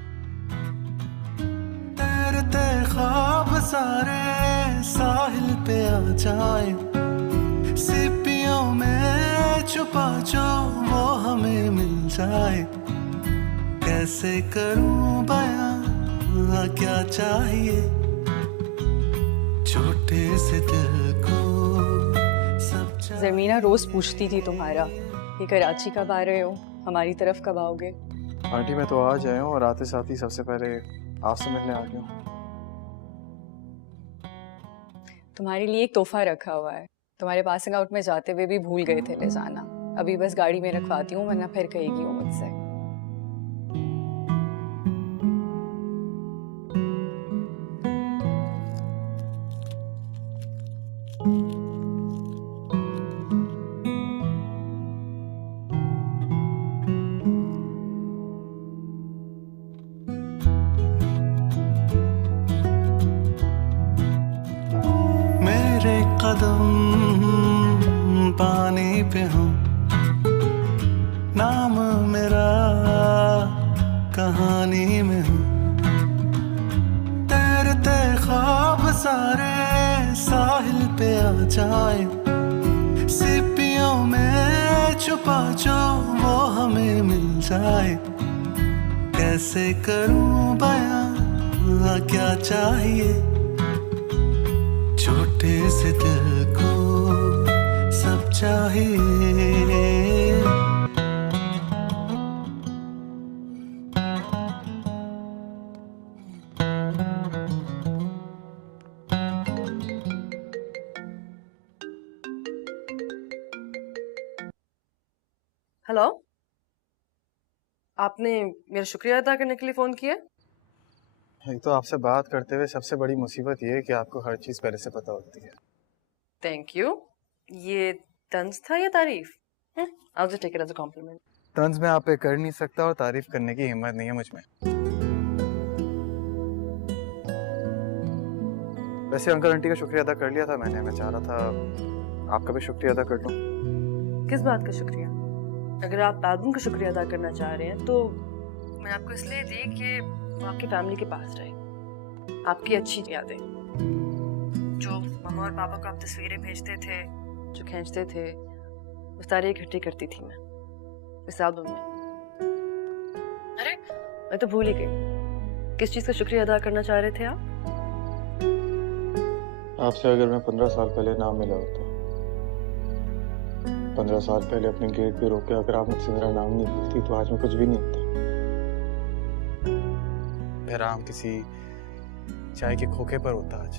तैरते ख्वाब सारे साहिल पे आ जाए, सीपियों में छुपा जो वो हमें मिल जाए। कैसे करूं बयां क्या चाहिए छोटे से दिल को सब ज़मीना रोज पूछती थी तुम्हारा कि कराची कब आ रहे हो, हमारी तरफ कब आओगे। आंटी मैं तो आज आया हूँ और आते साथ ही सबसे पहले आपसे मिलने आ गया हूँ। तुम्हारे लिए एक तोहफा रखा हुआ है, तुम्हारे पासिंग आउट में जाते हुए भी भूल गए थे ले जाना। अभी बस गाड़ी में रखवाती हूँ, वरना फिर कहेगी वो मुझसे। मेरे कदम पानी पे हो, नाम मेरा कहानी में हो। तैरते ख्वाब सारे साहिल पे आ जाए, सीपियों में छुपा जो वो हमें मिल जाए। कैसे करूं बयां क्या चाहिए छोटे से दिल को सब चाहिए। हेलो, आपने मेरा शुक्रिया अदा करने के लिए फोन किया? एक तो आपसे बात करते हुए सबसे बड़ी मुसीबत ये है कि आपको हर चीज पहले से पता होती है। Thank you. ये तंज था या तारीफ? I'll just take it as a compliment. तंज मैं आप पे कर नहीं सकता और तारीफ करने की हिम्मत नहीं है मुझ में। वैसे अंकल आंटी का शुक्रिया अदा कर लिया था मैंने, मैं चाह रहा था आपका भी शुक्रिया अदा कर लूं। किस बात का शुक्रिया? अगर आप बाबू का शुक्रिया अदा करना चाह रहे हैं तो मैंने आपको इसलिए दी कि वो आपकी फैमिली के पास रहे। आपकी अच्छी यादें, जो मम्मा और पापा को आप तस्वीरें भेजते थे, जो खींचते थे, वो सारी इकट्ठी करती थी मैं इस एल्बम में। अरे मैं तो भूल ही गई, किस चीज़ का शुक्रिया अदा करना चाह रहे थे आप? आपसे अगर मैं 15 साल पहले ना मिला होता, 15 साल पहले अपने गेट पे रोके अगर आप मुझसे मेरा नाम नहीं पूछती तो आज मैं कुछ भी नहीं होता। बहराम किसी चाय के खोखे पर होता आज।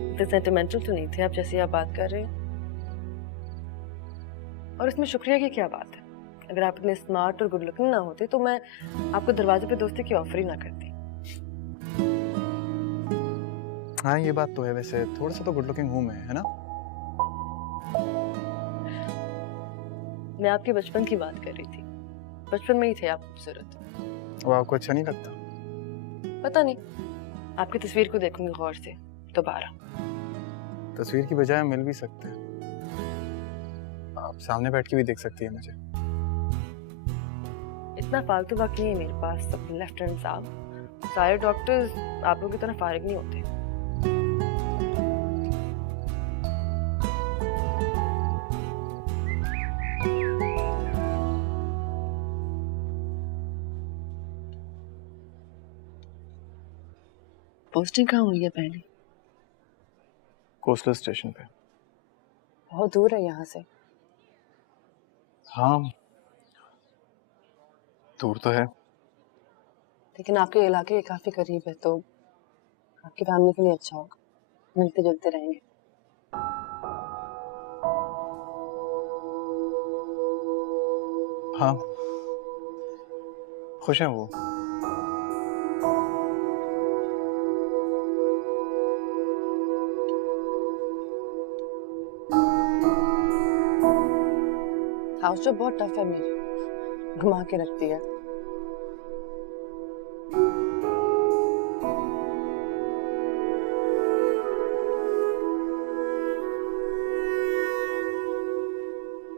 इतने सेंटिमेंटल तो नहीं थे आप जैसे आप बात कर रहे हैं। और इसमें शुक्रिया की क्या बात है? अगर आप इतने स्मार्ट और गुड लुकिंग ना होते तो मैं आपको दरवाजे पे दोस्ती की ऑफर ही ना करती। हाँ ये बात तो है, वैसे थोड़ा सा तो गुड लुकिंग हूँ मैं, है ना? मैं आपके बचपन की बात कर रही थी। बचपन में ही थे आप खूबसूरत। वो आपको अच्छा नहीं लगता? पता नहीं, आपकी तस्वीर को देखूंगी गौर से दोबारा। तस्वीर की बजाय मिल भी सकते हैं, आप सामने बैठ के भी देख सकती है मुझे। इतना फालतू वक्त नहीं है मेरे पास सब लेफ्टिनेंट साहब। सारे डॉक्टर्स आप लोगों की तरह फारिग नहीं होते। पोस्टिंग कहाँ हुई है पहले? कोस्टल स्टेशन पे। बहुत दूर है यहाँ से। हाँ दूर तो है, लेकिन आपके इलाके के काफी करीब है, तो आपकी फैमिली के लिए अच्छा होगा, मिलते जुलते रहेंगे। हाँ खुश हैं वो। हाउस जॉब बहुत टफ है मेरी, घुमा के रखती है।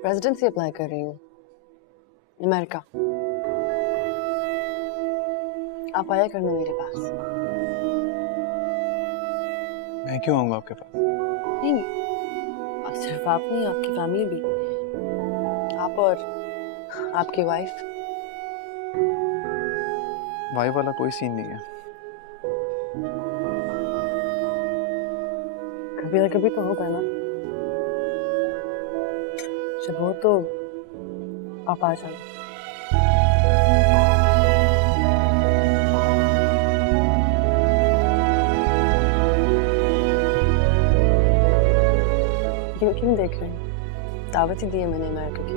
रेजिडेंसी अप्लाई कर रही हूँ अमेरिका। आप आया करना मेरे पास। मैं क्यों आऊंगा आपके पास? नहीं, अब सिर्फ आप नहीं, आपकी फैमिली भी, आप और आपकी वाइफ। वाइफ वाला कोई सीन नहीं है। कभी ना कभी तो होगा ना, जब हो तो आप आ जाना। क्यों देख रहे हैं? दावत ही दी है मैंने अमेरिका की।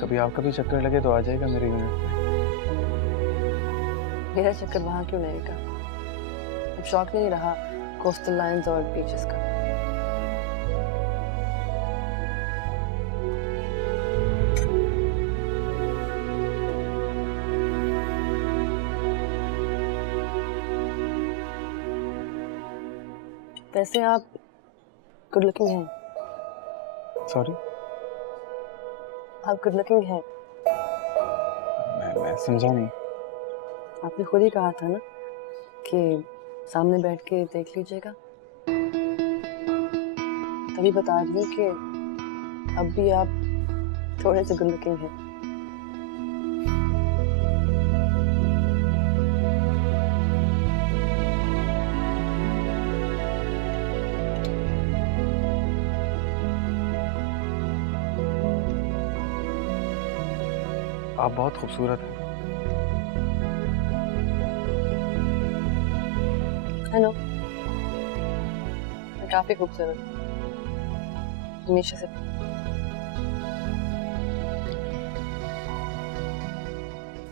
कभी आपका भी चक्कर लगे तो आ जाएगा मेरे यूनिट में। मेरा चक्कर वहां क्यों लगेगा? अब शौक नहीं रहा कोस्टल लाइन्स और बीचेस का। वैसे आप गुड लुकिंग हैं। सॉरी? आप गुड लुकिंग हैं। मैं समझा नहीं। आपने खुद ही कहा था ना कि सामने बैठ के देख लीजिएगा, तभी बता रही हूँ कि अब भी आप थोड़े से गुड लुकिंग हैं। आप बहुत खूबसूरत हैं। हेलो, मैं काफी खूबसूरत हमेशा से।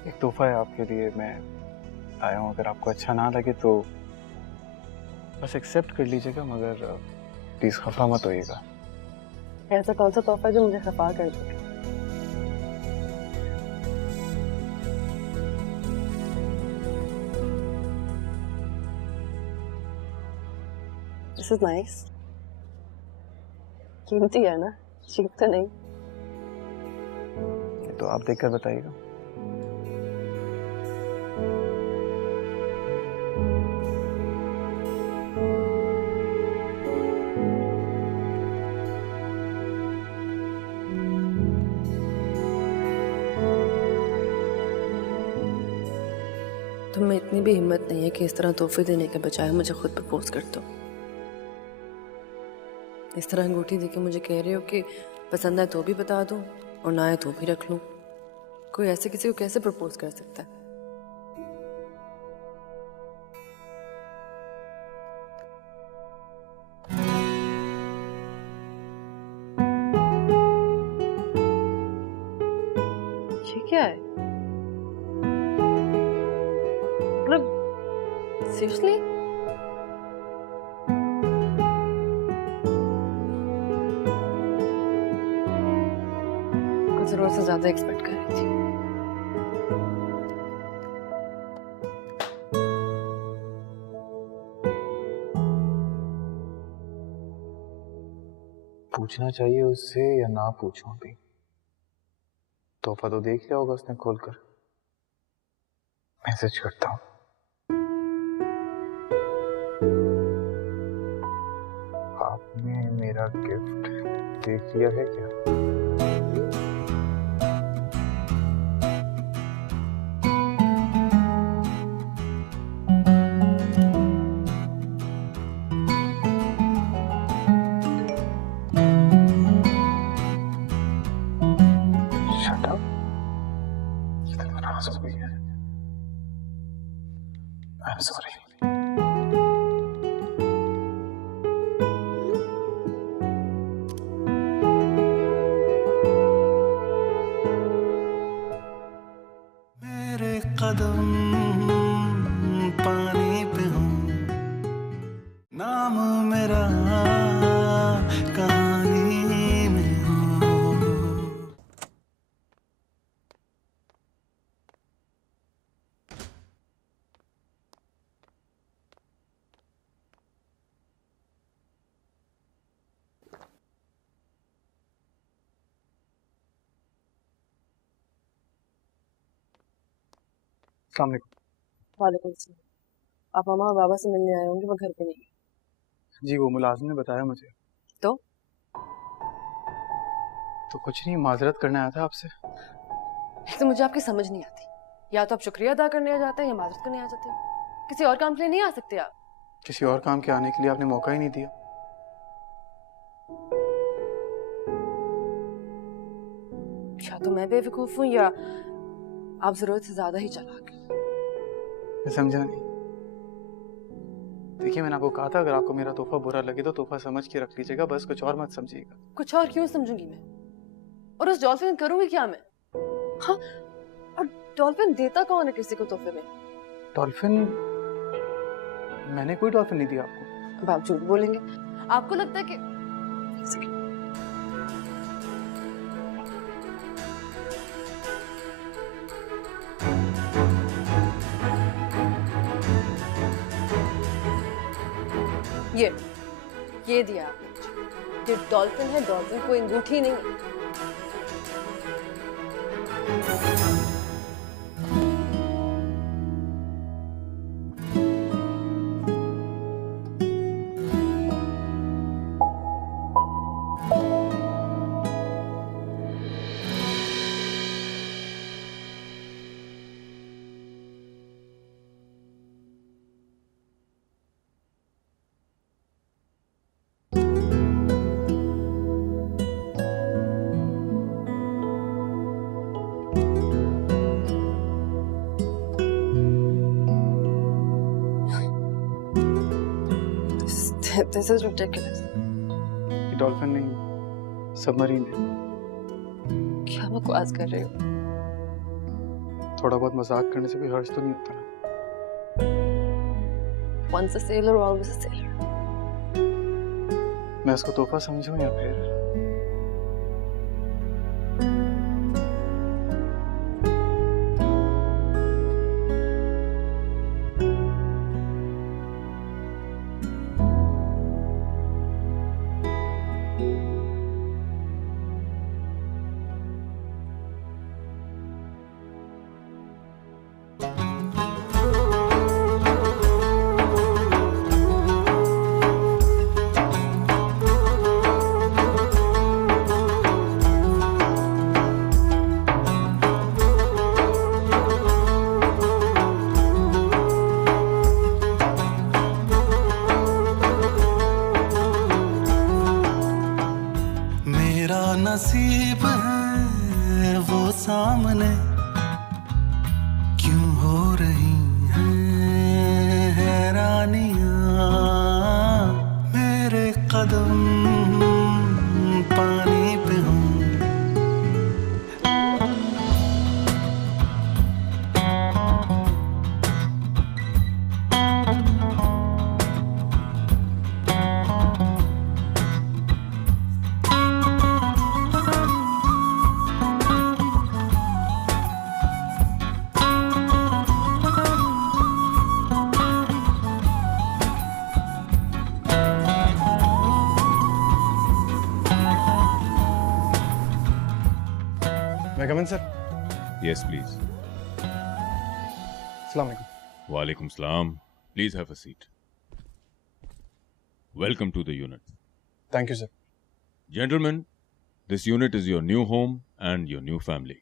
एक तोहफा है आपके लिए, मैं आया हूँ। अगर आपको अच्छा ना लगे तो बस एक्सेप्ट कर लीजिएगा, मगर प्लीज खफा मत होइएगा। ऐसा कौन सा तोहफा जो मुझे खफा कर दे? This is nice. कीमती है ना, चीप तो नहीं। तो आप देखकर बताइएगा। तुम में इतनी भी हिम्मत नहीं है कि इस तरह तोहफे देने के बजाय मुझे खुद प्रपोज कर दो। इस तरह अंगूठी देके मुझे कह रहे हो कि पसंद है तो भी बता दूं और ना है तो भी रख लूं। कोई ऐसे किसी को कैसे प्रपोज कर सकता है? ये क्या है? मतलब सीरियसली? जरूरत से ज्यादा एक्सपेक्ट कर रही थी। पूछना चाहिए उससे या ना पूछूं? अभी तोहफा तो देख लिया होगा उसने खोलकर। मैसेज करता हूँ। आपने मेरा गिफ्ट देख लिया है क्या? I'm sorry. मेरे कदम पानी पे हो, नाम मेरा कहानी में हो। अस्सलाम वालेकुम। वालेकुम सलाम। आप मामा और बाबा से मिलने आए होंगे, वो घर पे नहीं है। जी वो मुलाजिम ने बताया मुझे। तो कुछ नहीं, माजरत करने आया था आपसे। तो मुझे आपकी समझ नहीं आती, या तो आप शुक्रिया अदा करने आ जाते हैं या माजरत करने आ जाते हैं। किसी और काम के लिए नहीं आ सकते आप? किसी और काम के आने के लिए आपने मौका ही नहीं दिया। या तो मैं बेवकूफ हूँ या आप जरूरत से ज्यादा ही चालाक हैं। मैं समझा नहीं। देखिए मैंने आपको कहा था अगर आपको मेरा तोहफा बुरा लगे तो तोहफा समझ के रख लीजिएगा, बस कुछ और मत समझिएगा। कुछ और क्यों समझूंगी मैं? और उस डॉल्फिन करूंगी क्या मैं? हाँ, और डॉल्फिन देता कौन है किसी को तोहफे में? डॉल्फिन? मैंने कोई डॉल्फिन नहीं दिया आपको। अब आप झूठ बोलेंगे। आपको लगता है कि ये दिया आपने मुझे। ये डॉल्फिन है, डॉल्फिन कोई अंगूठी नहीं है। This is ridiculous. ये डॉल्फिन नहीं, सबमरीन है। क्या बकवास कर रहे हो? थोड़ा बहुत मजाक करने से कोई हर्ज तो नहीं होता ना। Once a sailor, always a sailor. मैं इसको तोहफा समझूं या फिर? नसीब है वो सामने क्यों हो रही हैं हैरानियां, मेरे कदम पानी पे हों। May I come in, sir? Yes, please. Assalamu alaikum. Walaikum salam. Please have a seat. Welcome to the unit. Thank you, sir. Gentlemen, this unit is your new home and your new family.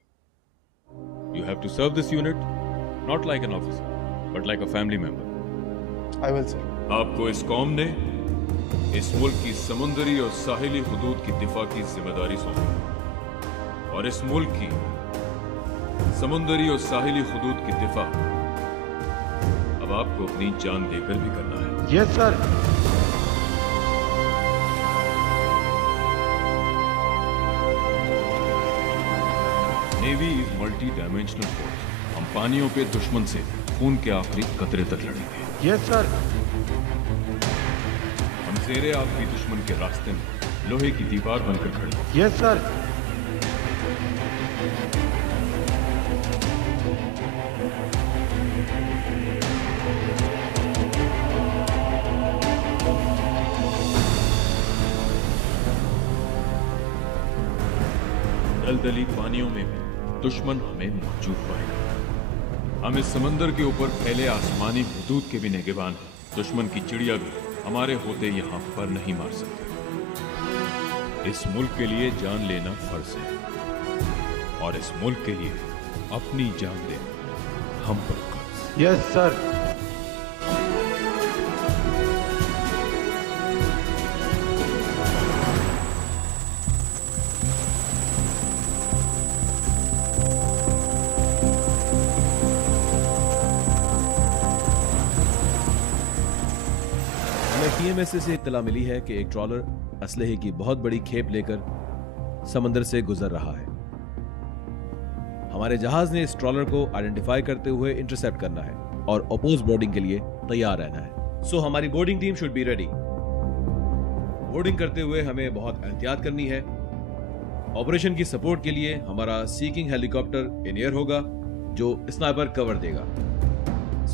You have to serve this unit not like an officer, but like a family member. I will, sir. आपको इस कौम ने इस मुल्क की समुद्री और साहिली हुदूद की दिफा की जिम्मेदारी सौंपी और इस मुल्क की समुद्री और साहिली हुदूद की दिफा अब आपको अपनी जान देकर भी करना है। Yes sir. Navy is multi dimensional force. हम पानियों पे दुश्मन से खून के आखिरी कतरे तक लड़ेंगे। Yes sir. हम जेरे आखिरी दुश्मन के रास्ते में लोहे की दीवार बनकर खड़े हैं। Yes sir. दलदली पानियों में भी दुश्मन हमें मौजूद पाएगा। हम इस समंदर के ऊपर फैले आसमानी हुदूद के भी निगहबान हैं। दुश्मन की चिड़िया भी हमारे होते यहाँ पर नहीं मार सकते। इस मुल्क के लिए जान लेना फर्ज है और इस मुल्क के लिए अपनी जान देना हम पर कर्ज। Yes sir. टीएमएसए से इत्तला मिली है कि एक ट्रॉलर असलहे की बहुत बड़ी खेप लेकर समंदर से गुजर रहा है। हमारे जहाज ने इस ट्रॉलर को आइडेंटिफाई करते हुए इंटरसेप्ट करना है और अपोज बोर्डिंग के लिए तैयार रहना है। सो हमारी boarding team should be ready. Boarding करते हुए हमें बहुत एहतियात करनी है। ऑपरेशन की सपोर्ट के लिए हमारा सीकिंग हेलीकॉप्टर इन एयर होगा जो स्नाइपर कवर देगा।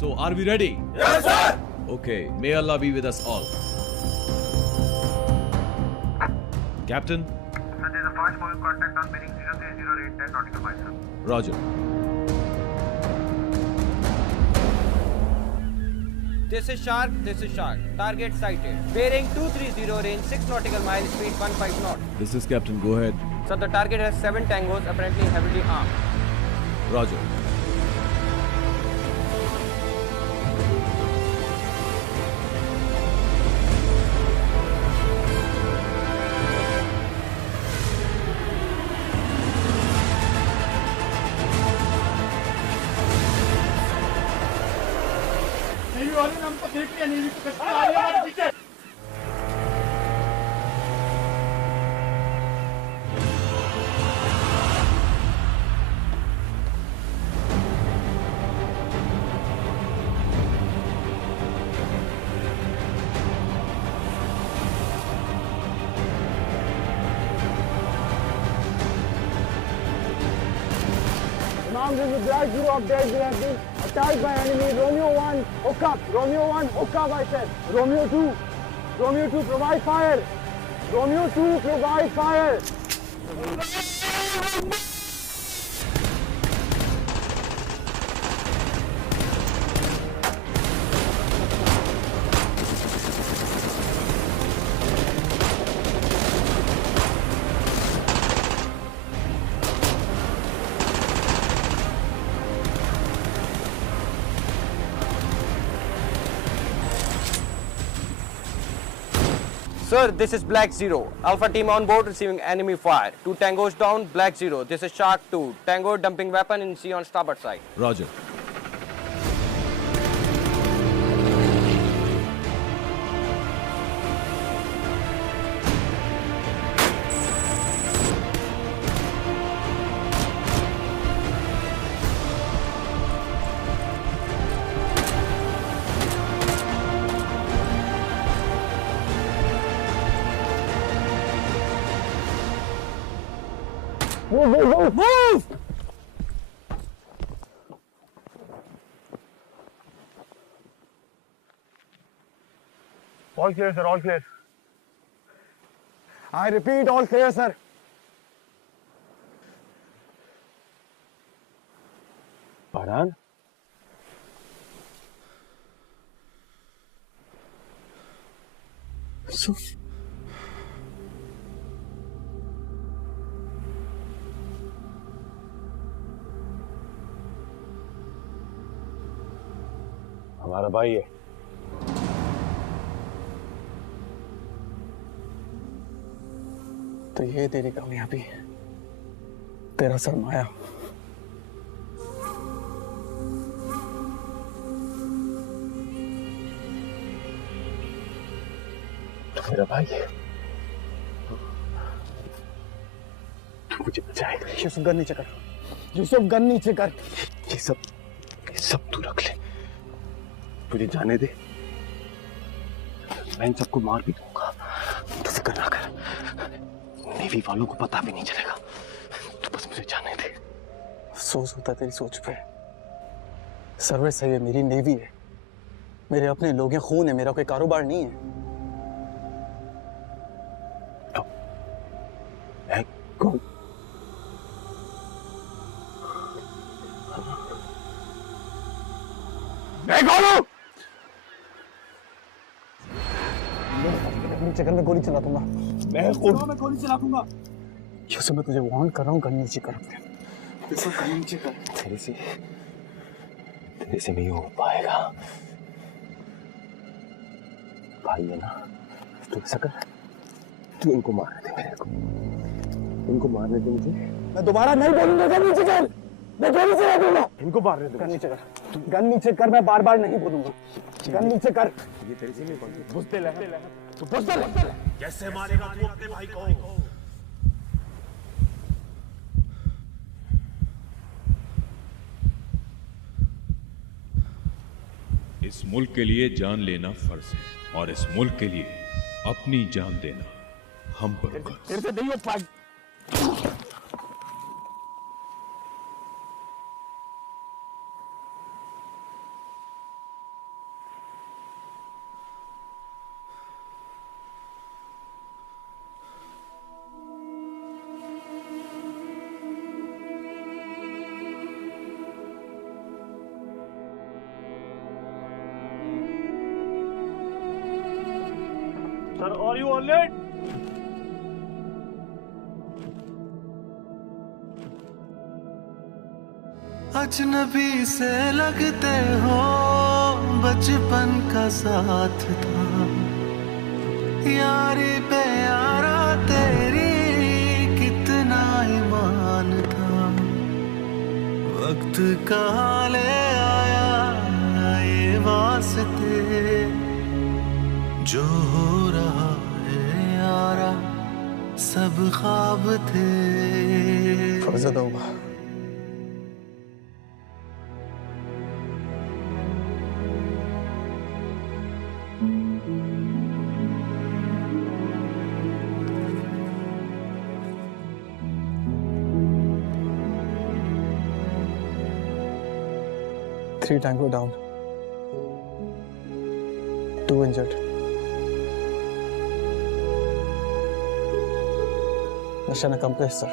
So are we ready? Yes sir. Okay, may Allah be with us all. Captain? Sir, there is a fast moving contact on bearing 030 10 nautical miles, sir. Roger. This is Shark. Target sighted. Bearing 230, range 6 nautical miles, speed 15 knots. This is Captain. Go ahead. Sir, the target has 7 tangos, apparently heavily armed. Roger. This is Black Zero update. We have been attacked by enemy. Romeo 1, hook up. Romeo 1, hook up, I said. Romeo 2, provide fire. Romeo 2, provide fire. Sir, this is Black Zero. Alpha team on board receiving enemy fire. 2 tangos down, Black Zero. This is Shark 2. Tango dumping weapon in sea on starboard side. Roger. Move! All clear, sir, all clear. I repeat, all clear, sir. Farhan? हमारा भाई है। तो ये तेरी कामयाबी, तेरा सरमाया। मेरा भाई है। तू मुझे बचाएगा। यूसुफ गन नीचे कर। यूसुफ गन नीचे कर। ये सब तू रख ले। तुझे जाने दे, मैं इन सबको मार भी दूंगा। तो फिक्र ना कर, नेवी वालों को पता भी नहीं चलेगा। तू बस मुझे जाने दे। अफसोस होता तेरी सोच पे। सर्विस है ये, मेरी नेवी है, मेरे अपने लोग हैं, खून है मेरा, कोई कारोबार नहीं है। कौन? नीचे कर, मैं गोली चला दूंगा। मैं गोली चला दूंगा। यूसुफ, मैं तुझे वार्न कर रहा हूँ, गन नीचे कर अपने। गन नीचे कर। तेरे से नहीं हो पाएगा। भाई है ना, तू ऐसा कर, तू इनको मारने दे मेरे को, इनको मारने दे मुझे। मैं दोबारा नहीं बोलूंगा, गन नीचे कर। मैं गोली चला दूंगा। इनको मारने दे। गन नीचे कर, गन नीचे कर, मैं बार बार नहीं बोलूंगा। गन नीचे कर। ये तेरे से नहीं बनती। बुज़दिल है, तू बुज़दिल है। कैसे मारेगा तू अपने भाई को? इस मुल्क के लिए जान लेना फर्ज है और इस मुल्क के लिए अपनी जान देना हम पर फर्ज। तेरे से नहीं हो पाएगा। Sir, are you all right? अजनबी से लगते हो, बचपन का साथ था, यारी पे यारा तेरी कितना ईमान था। वक्त का ले आया ये वास्ते, जो हो रहा है यारा सब ख्वाब थे। फर्जद होगा। Three Tango down, 2 injured. Mission accomplished, sir.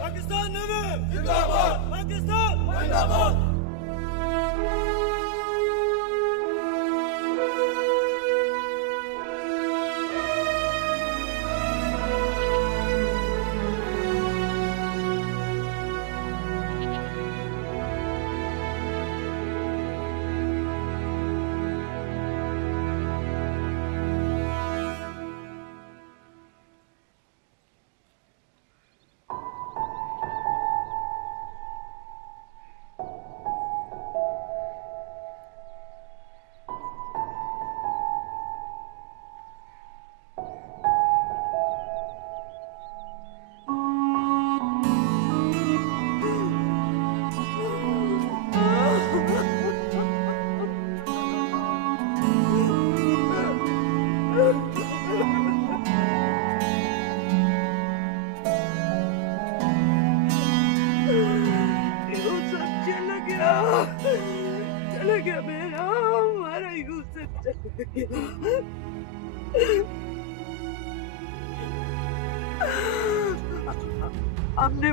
Pakistan जिंदाबाद, पाकिस्तान जिंदाबाद। चला गया मेरा, हमारा यूसुफ चला गया। हमने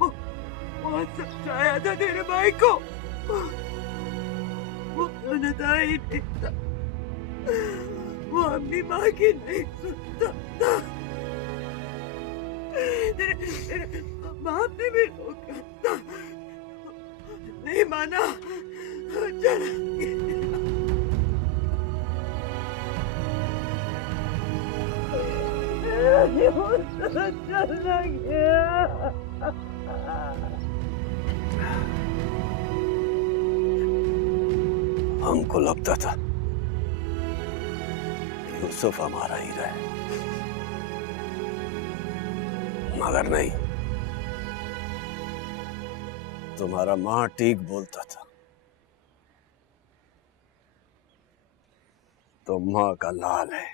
बहुत समझाया था तेरे भाई को, वो सुनता ही नहीं था, वो अपनी माँ की नहीं सुनता था। तेरे बाप ने भी रोका था, नहीं माना, चला चला गया। हमको लगता था यूसुफ हमारा हीरा है, मगर नहीं, तुम्हारा माँ ठीक बोलता था। तो माँ का लाल है।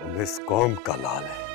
तुम इस कौम का लाल है।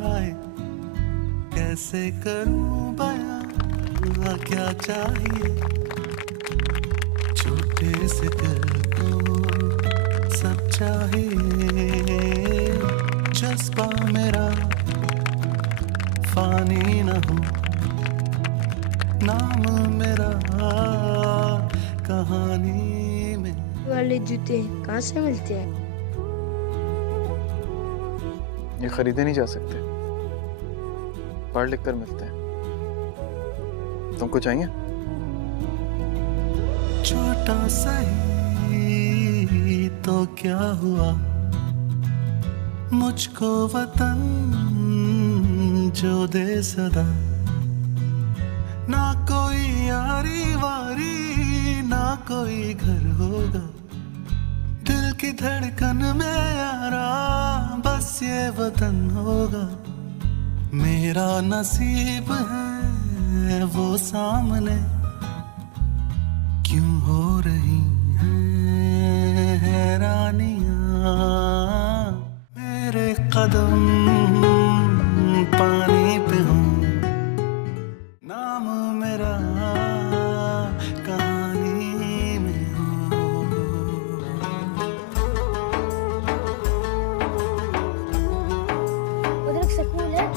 जाए, कैसे करूं बयां क्या चाहिए, छोटे से दिल को सब चाहिए, जज्बा मेरा फानी न हो, नाम मेरा कहानी में। वाले जूते कहाँ से मिलते हैं? ये खरीदे नहीं जा सकते, पढ़ लिख कर मिलते हैं। तुमको चाहिए? छोटा सही तो क्या हुआ, मुझको वतन जो दे सदा, ना कोई यारी वारी ना कोई घर होगा, दिल की धड़कन में यारा बस ये वतन होगा, मेरा नसीब है वो सामने, क्यों हो रही हैं हैरानियां, मेरे कदम पानी पे हो, नाम मेरा कहानी में हो। उधर एक स्कूल है।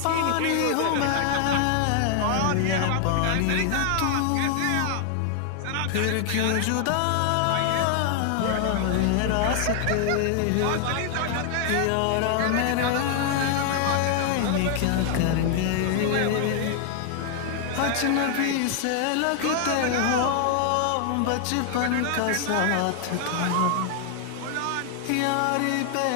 पानी हूँ मैं, पानी है तू, फिर क्यों जुदा है रास्ते, यारा मेरे क्या करेंगे, अजनबी से लगते हो, बचपन का साथ था, यारी पे